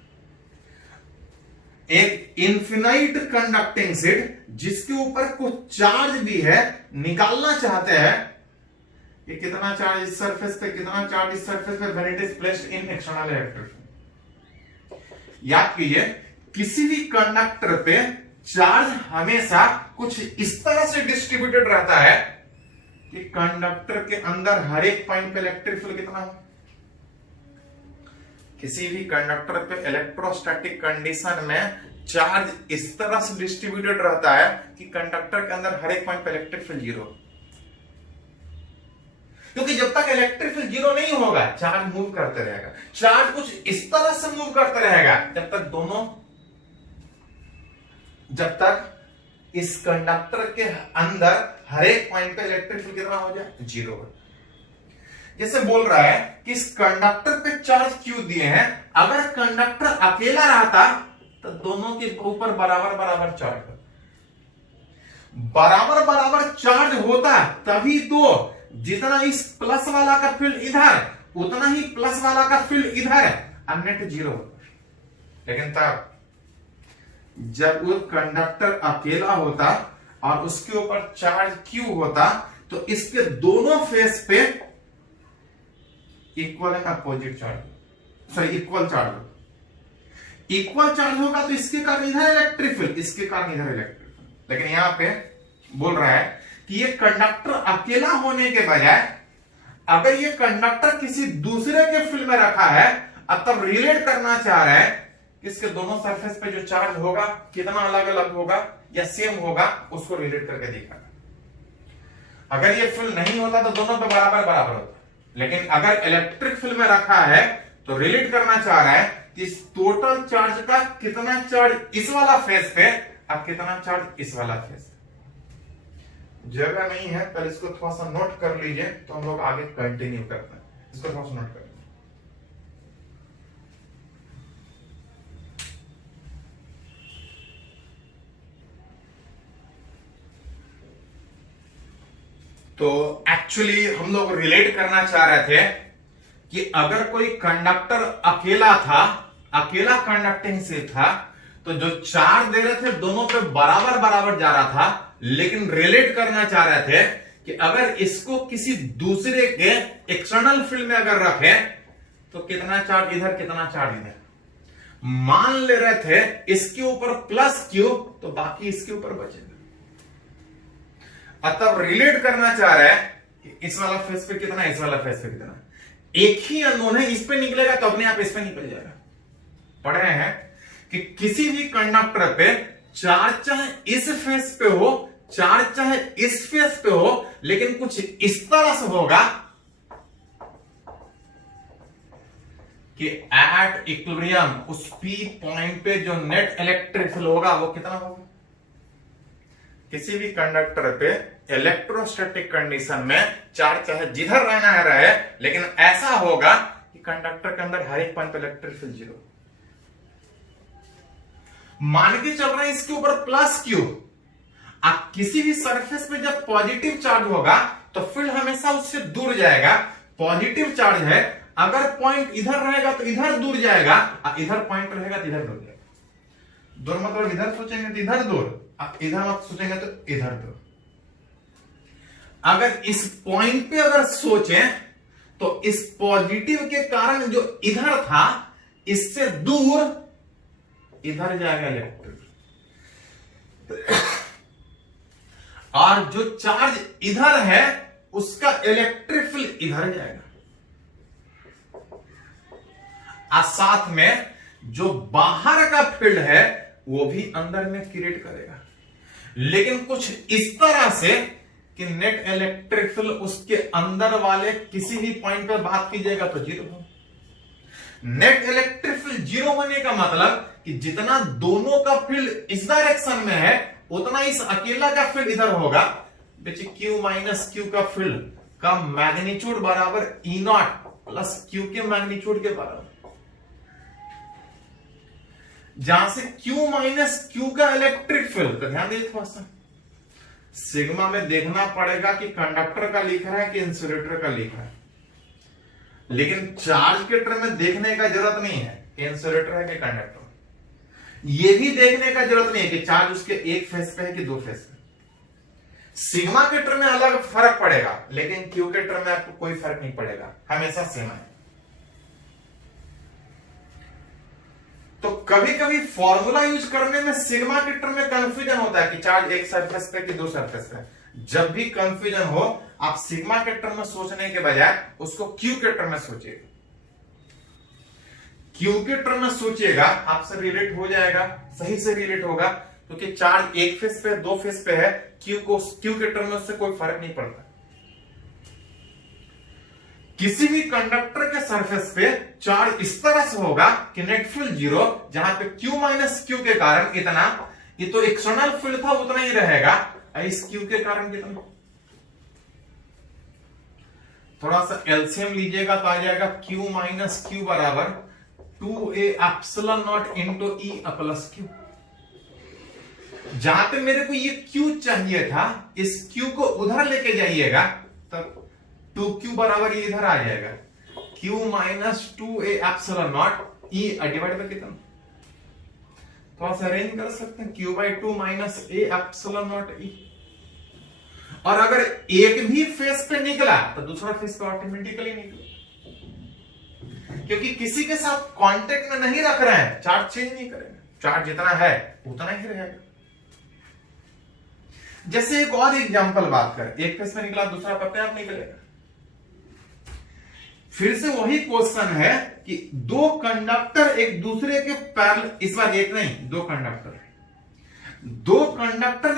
एक इनफिनाइट कंडक्टिंग सीट जिसके ऊपर कुछ चार्ज भी है, निकालना चाहते हैं कि कितना चार्ज इस सरफेस पे, कितना चार्ज इस सरफेस पे when it is placed in external electric field. याद कीजिए किसी भी कंडक्टर पे चार्ज हमेशा कुछ इस तरह से डिस्ट्रीब्यूटेड रहता है कि कंडक्टर के अंदर हर एक पॉइंट पे इलेक्ट्रिक फील्ड कितना हो। किसी भी कंडक्टर पे इलेक्ट्रोस्टैटिक कंडीशन में चार्ज इस तरह से डिस्ट्रीब्यूटेड रहता है कि कंडक्टर के अंदर हर एक पॉइंट पे इलेक्ट्रिक फील्ड जीरो, क्योंकि जब तक इलेक्ट्रिक फील्ड जीरो नहीं होगा चार्ज मूव करते रहेगा। चार्ज कुछ इस तरह से मूव करते रहेगा जब तक इस कंडक्टर के अंदर हर एक पॉइंट पे इलेक्ट्रिक फील्ड कितना हो जाए, जीरो हो। जैसे बोल रहा है कि इस कंडक्टर पे चार्ज क्यों दिए हैं, अगर कंडक्टर अकेला रहता तो दोनों के ऊपर बराबर बराबर चार्ज होता। बराबर बराबर चार्ज होता तभी तो जितना इस प्लस वाला का फील्ड इधर उतना ही प्लस वाला का फील्ड इधर, अब नेट जीरो होता। लेकिन तब जब वो कंडक्टर अकेला होता और उसके ऊपर चार्ज Q होता तो इसके दोनों फेस पे equal and opposite charge, sorry equal charge होगा। इक्वल चार्ज होगा तो इसके कारण इधर इलेक्ट्रिक फील्ड, इसके कारण इधर इलेक्ट्रिक फील्ड। लेकिन यहां पे बोल रहा है कि ये कंडक्टर अकेला होने के बजाय अगर ये कंडक्टर किसी दूसरे के फील्ड में रखा है अब तब रिलेट करना चाह रहा है कि इसके दोनों सरफेस पे जो चार्ज होगा कितना अलग अलग होगा या सेम होगा, उसको रिलेट करके दिखाना। अगर ये फील्ड नहीं होता तो दोनों पे बराबर बराबर होता, लेकिन अगर इलेक्ट्रिक फील्ड में रखा है तो रिलेट करना चाह रहा है कि इस टोटल चार्ज का कितना चार्ज इस वाला फेस पे और कितना चार्ज इस वाला फेस पे। जगह नहीं है, पर इसको थोड़ा सा नोट कर लीजिए तो हम लोग आगे कंटिन्यू करते हैं। इसको थोड़ा सा नोट कर लीजिए। तो एक्चुअली हम लोग रिलेट करना चाह रहे थे कि अगर कोई कंडक्टर अकेला था, अकेला कंडक्टिंग से था, तो जो चार्ज दे रहे थे दोनों पे बराबर बराबर जा रहा था, लेकिन रिलेट करना चाह रहे थे कि अगर इसको किसी दूसरे के एक्सटर्नल फील्ड में अगर रखे तो कितना चार्ज इधर कितना चार्ज इधर। मान ले रहे थे इसके ऊपर प्लस Q तो बाकी इसके ऊपर बचेगा। तब रिलेट करना चाह रहा है कि इस वाला फेस पे कितना, इस वाला फेस पे कितना। एक ही अननोन है, इस पे निकलेगा तो अपने आप इस पे निकल जाएगा। पढ़े हैं कि किसी भी कंडक्टर पे चार्ज चाहे इस फेस पे हो, चार्ज चाहे इस फेस पे हो, लेकिन कुछ इस तरह से होगा कि एट इक्विलिब्रियम उस P पॉइंट पे जो नेट इलेक्ट्रिक फील्ड होगा वो कितना होगा। किसी भी कंडक्टर पे इलेक्ट्रोस्टैटिक कंडीशन में चार्ज चाहे जिधर रहना है रहे, लेकिन ऐसा होगा कि कंडक्टर के अंदर हर एक पॉइंट पे इलेक्ट्रिक फील्ड जीरो। मान के चल रहे हैं इसके ऊपर प्लस Q। अब किसी भी सरफेस पे जब पॉजिटिव चार्ज होगा तो फील्ड हमेशा उससे दूर जाएगा। पॉजिटिव चार्ज है, अगर पॉइंट इधर रहेगा तो इधर दूर जाएगा, इधर पॉइंट रहेगा तो इधर दूर जाएगा। दूर मतलब इधर सोचेंगे तो इधर दूर, इधर मत सोचेंगे तो इधर दूर। अगर इस पॉइंट पे अगर सोचें तो इस पॉजिटिव के कारण जो इधर था इससे दूर इधर जाएगा इलेक्ट्रिक, और जो चार्ज इधर है उसका इलेक्ट्रिक फील्ड इधर जाएगा। और साथ में जो बाहर का फील्ड है वो भी अंदर में क्रिएट करेगा, लेकिन कुछ इस तरह से कि नेट इलेक्ट्रिक फील्ड उसके अंदर वाले किसी भी पॉइंट पर बात कीजिएगा तो जीरो हो। नेट इलेक्ट्रिक फील्ड जीरो होने का मतलब कि जितना दोनों का फील्ड इस डायरेक्शन में है उतना इस अकेला का फील्ड इधर होगा। Q माइनस Q का फील्ड का मैग्नीट्यूड बराबर E0 प्लस Q के मैग्नीट्यूड के बराबर। जहां से Q माइनस Q का इलेक्ट्रिक फील्ड का ध्यान दीजिए थोड़ा सा, सिग्मा में देखना पड़ेगा कि कंडक्टर का लिखा है कि इंसुलेटर का लिखा है, लेकिन चार्ज के टर्म में देखने का जरूरत नहीं है कि इंसुलेटर है कि कंडक्टर। ये भी देखने का जरूरत नहीं है कि चार्ज उसके एक फेस पे है कि दो फेस पे। सिग्मा के टर्म में अलग फर्क पड़ेगा, लेकिन क्यू के टर्म में आपको कोई फर्क नहीं पड़ेगा, हमेशा सेम है। तो कभी कभी फॉर्मूला यूज करने में सिग्मा के टर्म में कंफ्यूजन होता है कि चार्ज एक सरफेस पे कि दो सरफेस पे। जब भी कंफ्यूजन हो आप सिग्मा के टर्म में सोचने के बजाय उसको क्यू के टर्म में सोचिएगा। क्यू के टर्म में सोचिएगा आपसे रिलेट हो जाएगा, सही से रिलेट होगा, क्योंकि चार्ज एक फेस पे दो फेस पे है, क्यू के टर्म में उससे कोई फर्क नहीं पड़ता। किसी भी कंडक्टर के सरफेस पे चार्ज इस तरह से होगा कि नेट फील्ड जीरो, जहां पे Q माइनस Q के कारण इतना, ये तो एक्सटर्नल फील्ड था उतना ही रहेगा, इस Q के कारण कितना। थोड़ा सा एलसीएम लीजिएगा तो आ जाएगा Q माइनस Q बराबर 2a epsilon not into E plus Q. जहां पे मेरे को ये q चाहिए था, इस q को उधर लेके जाइएगा तब 2q बराबर ये इधर आ जाएगा, q minus 2a epsilon naught e divide by कितना, थोड़ा सा अरेंज कर सकते हैं, q by 2 minus a epsilon naught e. और अगर एक भी फेस पे निकला तो दूसरा फेस पे ऑटोमेटिकली निकला, क्योंकि किसी के साथ कांटेक्ट में नहीं रख रहे हैं, चार्ज चेंज नहीं करेंगे, चार्ज जितना है उतना ही रहेगा। जैसे एक और एग्जांपल बात करें, एक फेस में निकला दूसरा अपने आप निकलेगा। फिर से वही क्वेश्चन है कि दो कंडक्टर एक दूसरे के पैरेलल, इस बार एक नहीं दो कंडक्टर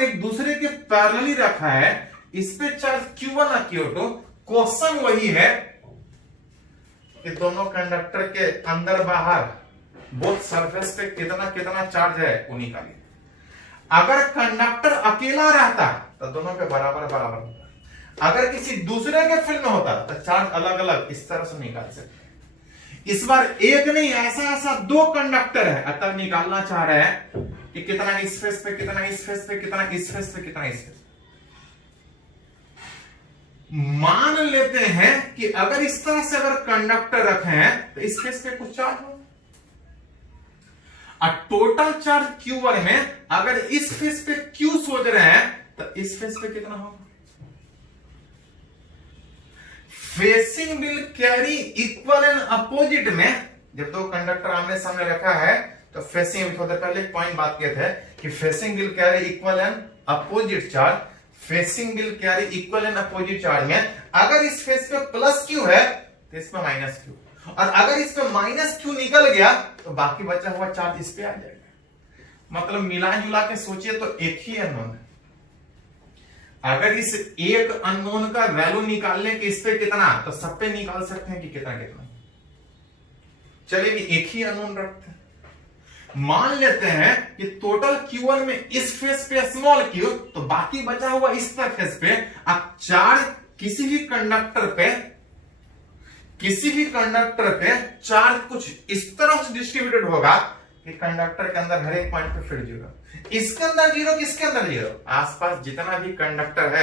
एक दूसरे के पैरेलली रखा है, इस पे चार्ज Q1 और Q2। क्वेश्चन वही है कि दोनों कंडक्टर के अंदर बाहर बोथ सरफेस पे कितना कितना चार्ज है वो निकालिए। अगर कंडक्टर अकेला रहता तो दोनों पे बराबर बराबर होता, अगर किसी दूसरे के फील्ड में होता तो चार्ज अलग अलग इस तरह से निकाल सकते। इस बार एक नहीं, ऐसा दो कंडक्टर है, अतः निकालना चाह रहे हैं कि कितना इस फेस पे, कितना इस फेस पे, कितना इस फेस पे, कितना इस फेस पे। मान लेते हैं कि अगर इस तरह से अगर कंडक्टर रखे हैं तो इस फेस पे कुछ चार्ज हो, और टोटल चार्ज Q1 में अगर इस फेस पे Q सोच रहे हैं तो इस फेस पे कितना होगा। Facing will carry equal and opposite में, जब दो कंडक्टर आमने सामने रखा है तो फेसिंग, थोड़ा पहले एक पॉइंट बात किए थे कि facing will carry equal and opposite charge, facing will carry equal and opposite charge में अगर इस फेस पे प्लस Q है तो इस पे माइनस Q, और अगर इस पे माइनस Q निकल गया तो बाकी बचा हुआ चार्ज इस पे आ जाएगा। मतलब मिला जुला के सोचिए तो एक ही अननोन है, अगर इस एक अननोन का वैल्यू निकालने के इस पे कितना, तो सब पे निकाल सकते हैं कि कितना कितना। चलिए एक ही अननोन रखते हैं, मान लेते हैं कि टोटल Q1 में इस फेस पे स्मॉल q, तो बाकी बचा हुआ इस फेस पे अब चार्ज किसी भी कंडक्टर पे चार्ज कुछ इस तरह से डिस्ट्रीब्यूटेड होगा कि कंडक्टर के अंदर हर एक पॉइंट पे फिर जीरो, इसके अंदर जीरो, किसके अंदर जीरो, आसपास जितना भी कंडक्टर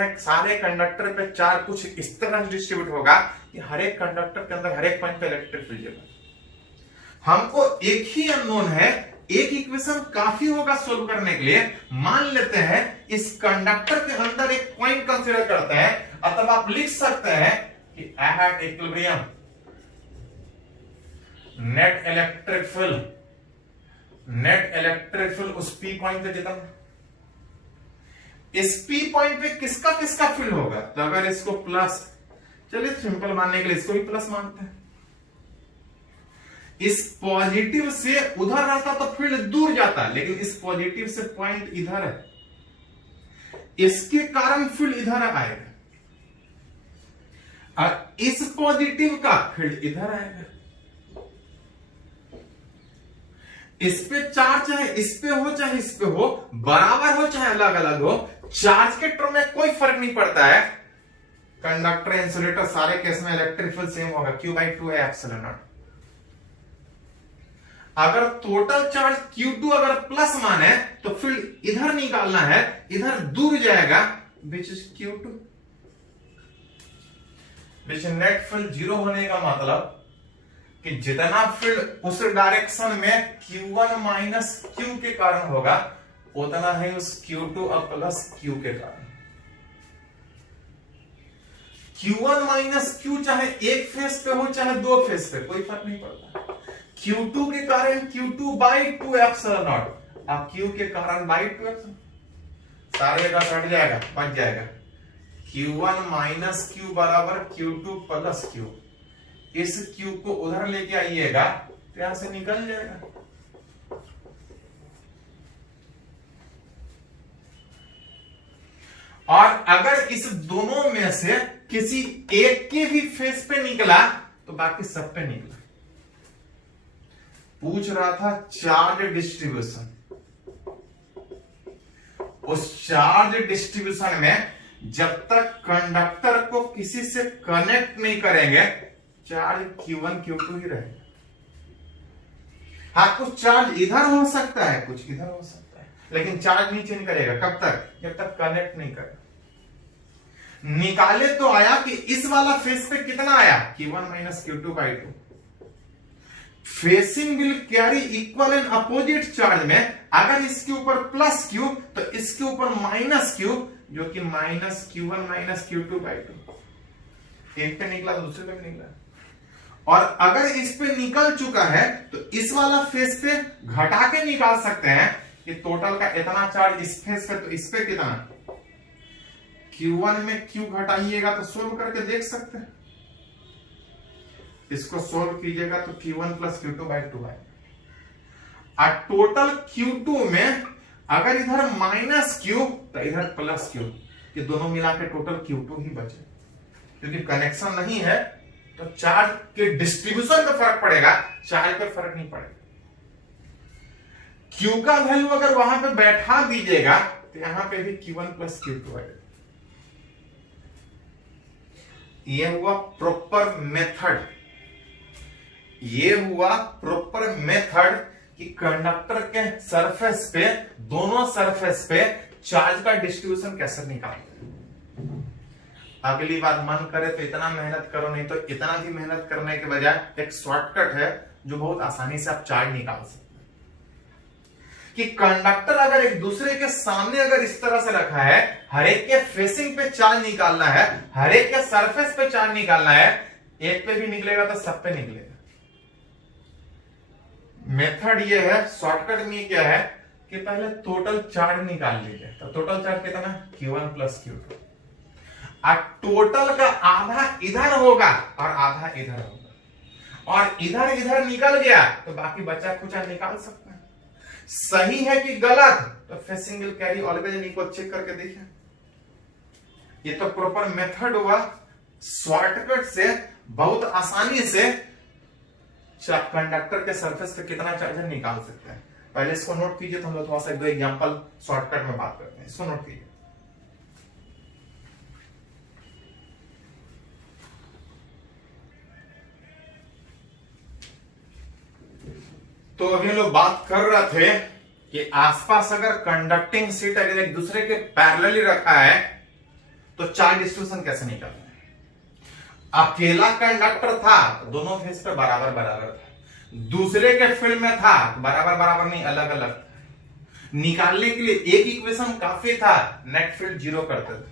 है, सारे कंडक्टर पे चार्ज कुछ इस तरह से डिस्ट्रीब्यूट होगा कि हर एक कंडक्टर के अंदर हर एक पॉइंट पे इलेक्ट्रिक फील्ड होगा। हमको एक ही अननोन है, एक इक्वेशन काफी होगा सोल्व करने के लिए। मान लेते हैं इस कंडक्टर के अंदर एक पॉइंट कंसीडर करते हैं, अथवा आप लिख सकते हैं कि at equilibrium net electric field उस P पॉइंट पे जितना, इस P पॉइंट पे किसका किसका फील्ड होगा। तो अगर इसको प्लस, चलिए सिंपल मानने के लिए इसको भी प्लस मानते हैं, इस पॉजिटिव से उधर रहता तो फील्ड दूर जाता, लेकिन इस पॉजिटिव से पॉइंट इधर है, इसके कारण फील्ड इधर आएगा, और इस पॉजिटिव का फील्ड इधर आएगा। इस पे चार्ज चाहे इस पे हो चाहे इस पे हो, बराबर हो चाहे अलग अलग हो, चार्ज के टर्म में कोई फर्क नहीं पड़ता है। कंडक्टर इंसुलेटर सारे केस में इलेक्ट्रिक फील्ड सेम होगा, Q बाई 2 है एप्सिलॉन नॉट। अगर टोटल चार्ज Q2 अगर प्लस माने तो फील्ड इधर निकालना है, इधर दूर जाएगा, which is Q2, which net field zero होने का मतलब कि जितना फील्ड उस डायरेक्शन में Q1 माइनस Q के कारण होगा उतना है उस Q2 और प्लस Q के कारण। Q1 माइनस Q चाहे एक फेस पे हो चाहे दो फेस पे, कोई फर्क नहीं पड़ता। Q2 के कारण Q2 बाई 2 एप्सिलॉन नॉट, अब Q के कारण बाई 2 एप्सिलॉन, सारे का कट जाएगा, बच जाएगा Q1 माइनस Q बराबर Q2 प्लस Q। इस Q को उधर लेके आइएगा तो यहां से निकल जाएगा। और अगर इस दोनों में से किसी एक के भी फेस पे निकला तो बाकी सब पे निकला। पूछ रहा था चार्ज डिस्ट्रीब्यूशन, उस चार्ज डिस्ट्रीब्यूशन में जब तक कंडक्टर को किसी से कनेक्ट नहीं करेंगे चार्ज Q1 Q2 ही रहेगा। हाँ, कुछ चार्ज इधर हो सकता है, कुछ इधर हो सकता है, लेकिन चार्ज नहीं चेंज करेगा। कब तक? जब तक कनेक्ट नहीं करेगा। निकाले तो आया कि इस वाला फेस पे कितना आया, Q1 minus Q2/2। Facing will carry equal and opposite charge में अगर इसके ऊपर प्लस Q तो इसके ऊपर माइनस Q, जो कि माइनस Q1 माइनस Q2/2। एक पे निकला तो दूसरे पे भी निकला। और अगर इस पे निकल चुका है तो इस वाला फेस पे घटा के निकाल सकते हैं कि टोटल का इतना चार्ज इस फेस पे, तो इस पे कितना, Q1 में Q घटाइएगा तो सोल्व करके देख सकते हैं। इसको सोल्व कीजिएगा तो Q1 प्लस Q2/2 आएगा। और टोटल Q2 में अगर इधर माइनस Q तो इधर प्लस Q, ये दोनों मिला के टोटल Q2 ही बचे। क्योंकि कनेक्शन नहीं है तो चार्ज के डिस्ट्रीब्यूशन पे फर्क पड़ेगा, चार्ज पे फर्क नहीं पड़ेगा। Q का वैल्यू अगर वहां पे बैठा दीजिएगा तो यहां पे भी Q1 प्लस Q2 आएगा। ये हुआ प्रॉपर मेथड, ये हुआ प्रॉपर मेथड कि कंडक्टर के सरफेस पे, दोनों सरफेस पे चार्ज का डिस्ट्रीब्यूशन कैसे निकालते हैं। अगली बार मन करे तो इतना मेहनत करो, नहीं तो इतना भी मेहनत करने के बजाय एक शॉर्टकट है जो बहुत आसानी से आप चार्ज निकाल सकते हैं कि कंडक्टर अगर एक दूसरे के सामने अगर इस तरह से रखा है, हर एक के फेसिंग पे चार्ज निकालना है, हर एक के सरफेस पे चार्ज निकालना है, एक पे भी निकलेगा तो सब पे निकलेगा। मेथड ये है, शॉर्टकट में क्या है कि पहले टोटल चार्ज निकाल लीजिए। तो टोटल चार्ज कितना है, Q1 प्लस Q2। और टोटल का आधा इधर होगा और आधा इधर होगा, और इधर इधर निकल गया तो बाकी बचा खुचा निकाल सकते हैं। सही है कि गलत, तो facing will carry always an equal, check करके देखिए। ये तो प्रॉपर मेथड हुआ, शॉर्टकट से बहुत आसानी से कंडक्टर के सरफेस पे कितना चार्ज निकाल सकते हैं। पहले इसको नोट कीजिए, तो हम लोग थोड़ा सा दो एग्जांपल शॉर्टकट में बात करते हैं। इसको नोट कीजिए। तो अभी हम लोग बात कर रहे थे कि आसपास अगर कंडक्टिंग सीट अगर एक दूसरे के पैरेलली रखा है तो चार्ज डिस्ट्रीब्यूशन कैसे निकालना है। अकेला कंडक्टर था तो दोनों फेस पे बराबर बराबर था, दूसरे के फील्ड में था तो बराबर बराबर नहीं, अलग अलग था। निकालने के लिए एक इक्वेशन काफी था, नेट फील्ड 0 करते थे।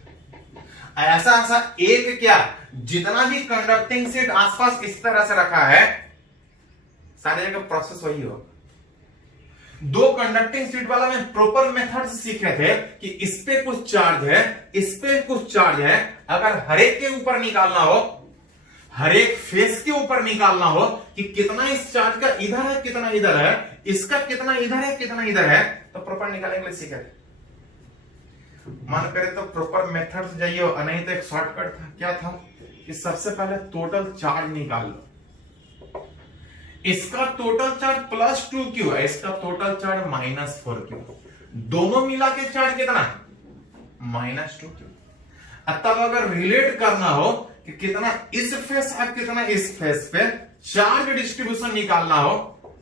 ऐसा एक क्या, जितना भी कंडक्टिंग सीट आसपास इस तरह से रखा है सारे जगह प्रोसेस वही होगा। दो कंडक्टिंग सीट वाला में प्रॉपर मेथड से सीखे थे कि इस पे कुछ चार्ज है, इस पे कुछ चार्ज है, अगर हर एक के ऊपर निकालना हो, हर एक फेस के ऊपर निकालना हो कि कितना इस चार्ज का इधर है कितना इधर है, इसका कितना इधर है कितना इधर है, तो प्रॉपर निकालने के लिए सीखे थे। मन करे तो प्रॉपर मेथड से जाइए, और नहीं तो एक शॉर्टकट था। क्या था कि सबसे पहले टोटल चार्ज निकाल लो। इसका टोटल चार्ज प्लस 2Q है, इसका टोटल चार्ज माइनस 4Q। दोनों मिला के चार्ज कितना, माइनस 2Q। तब अगर रिलेट करना हो कि कितना इस फेस और कितना इस फेस पे चार्ज डिस्ट्रीब्यूशन निकालना हो,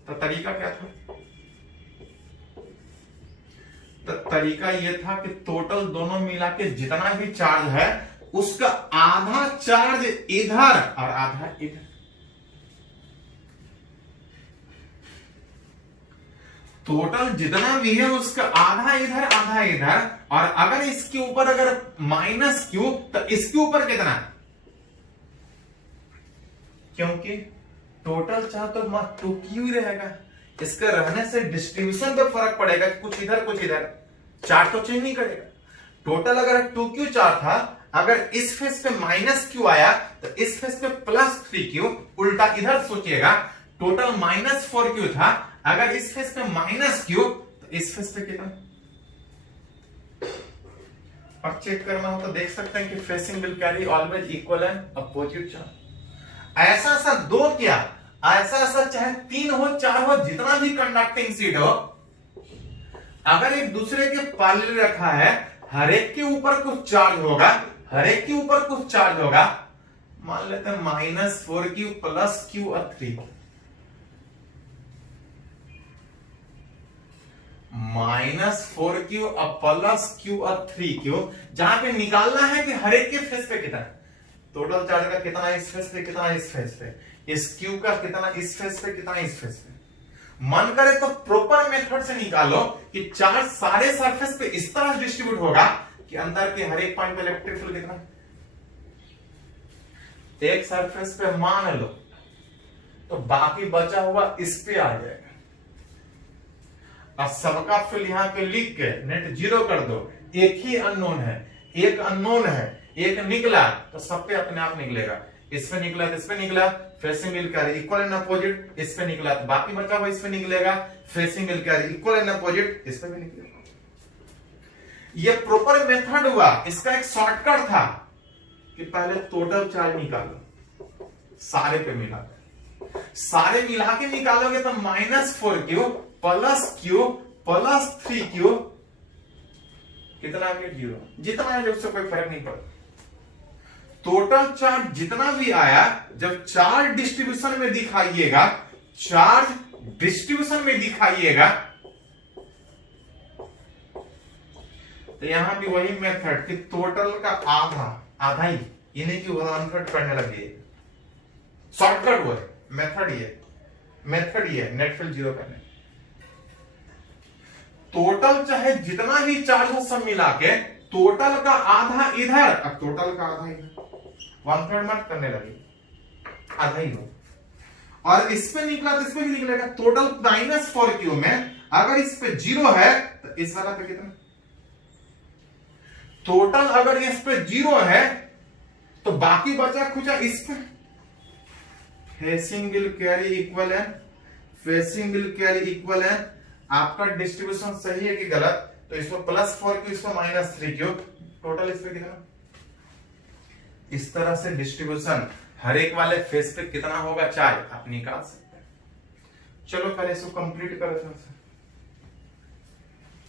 तो तरीका क्या था, तो तरीका यह था कि टोटल दोनों मिला के जितना भी चार्ज है उसका आधा चार्ज इधर और आधा इधर। टोटल जितना भी है उसका आधा इधर आधा इधर, और अगर इसके ऊपर अगर माइनस Q तो इसके ऊपर कितना, क्योंकि टोटल चार्ज तो 2Q ही रहेगा। इसके रहने से डिस्ट्रीब्यूशन पे फर्क पड़ेगा, कुछ इधर कुछ इधर, चार्ज तो चेंज नहीं करेगा। टोटल अगर 2Q चार्ज था, अगर इस फेस पे माइनस Q आया तो इस फेस पे प्लस 3Q, उल्टा इधर सोचिएगा, टोटल माइनस 4Q था, अगर इस फेस पे माइनस Q तो इस फेस पे कितना। और चेक करना हो तो देख सकते हैं कि facing will carry always equal and opposite charge. ऐसा ऐसा दो क्या, ऐसा ऐसा चाहे 3 हो 4 हो, जितना भी कंडक्टिंग सीट हो, अगर एक दूसरे के पैरेलल रखा है हर एक के ऊपर कुछ चार्ज होगा, हर एक के ऊपर कुछ चार्ज होगा। मान लेते हैं -4q + q और 3, -4q + q और 3q, जहां पे निकालना है कि हर एक के फेस पे कितना टोटल चार्ज का, कितना इस फेस पे, कितना इस फेस पे, इस q का कितना इस फेस पे, कितना इस फेस पे। मन करे तो प्रॉपर मेथड से निकालो कि चार्ज सारे सरफेस पे इस तरह डिस्ट्रीब्यूट होगा कि अंदर के हर एक पॉइंट पे इलेक्ट्रिक फील्ड कितना, एक सरफेस पे मान लो तो बाकी बचा हुआ इस पे आ जाएगा। अब सबका फील्ड यहां पे लिख के नेट 0 कर दो। एक ही अननोन है, एक अननोन है, एक निकला तो सब पे अपने आप निकलेगा। इस पे निकला तो इस पे निकला, facing will carry equal and opposite. इस पे निकला तो बाकी बचा हुआ इस पे निकलेगा, facing will carry equal and opposite, इस पे भी निकलेगा। ये प्रॉपर मेथड हुआ। इसका एक शॉर्टकट था कि पहले टोटल चार्ज निकालो, सारे पे मिला, सारे मिला के निकालोगे तो -4q + q + 3q कितना गेट 0, जितना है उससे कोई फर्क नहीं पड़ता। टोटल चार्ज जितना भी आया, जब चार्ज डिस्ट्रीब्यूशन में दिखाइएगा, चार्ज डिस्ट्रीब्यूशन में दिखाइएगा, तो यहां भी वही मेथड कि टोटल का आधा, आधा ही, ये नहीं कि 1/3 करने लगे। शॉर्टकट वो है, मेथड ये नेट फील्ड 0 करने। टोटल चाहे जितना भी चार्ज हो सब मिला के टोटल का आधा इधर, अब टोटल का आधा इधर, 1/3 मत करने लगे, आधा ही हो। और इस पे निकला तो इस पे भी निकलेगा। टोटल -4q में अगर इस पे 0 है तो इस वाला पे कितना, टोटल अगर इस पे 0 है तो बाकी बचा खुचा इस पे, facing will carry equal and, facing will carry equal and. आपका डिस्ट्रीब्यूशन सही है कि गलत, तो इसमें +4q, इसमें -3q, टोटल इस पे कितना। इस तरह से डिस्ट्रीब्यूशन हर एक वाले फेस पे कितना होगा चार्ज आप निकाल सकते हैं। चलो पहले इसको कंप्लीट करो।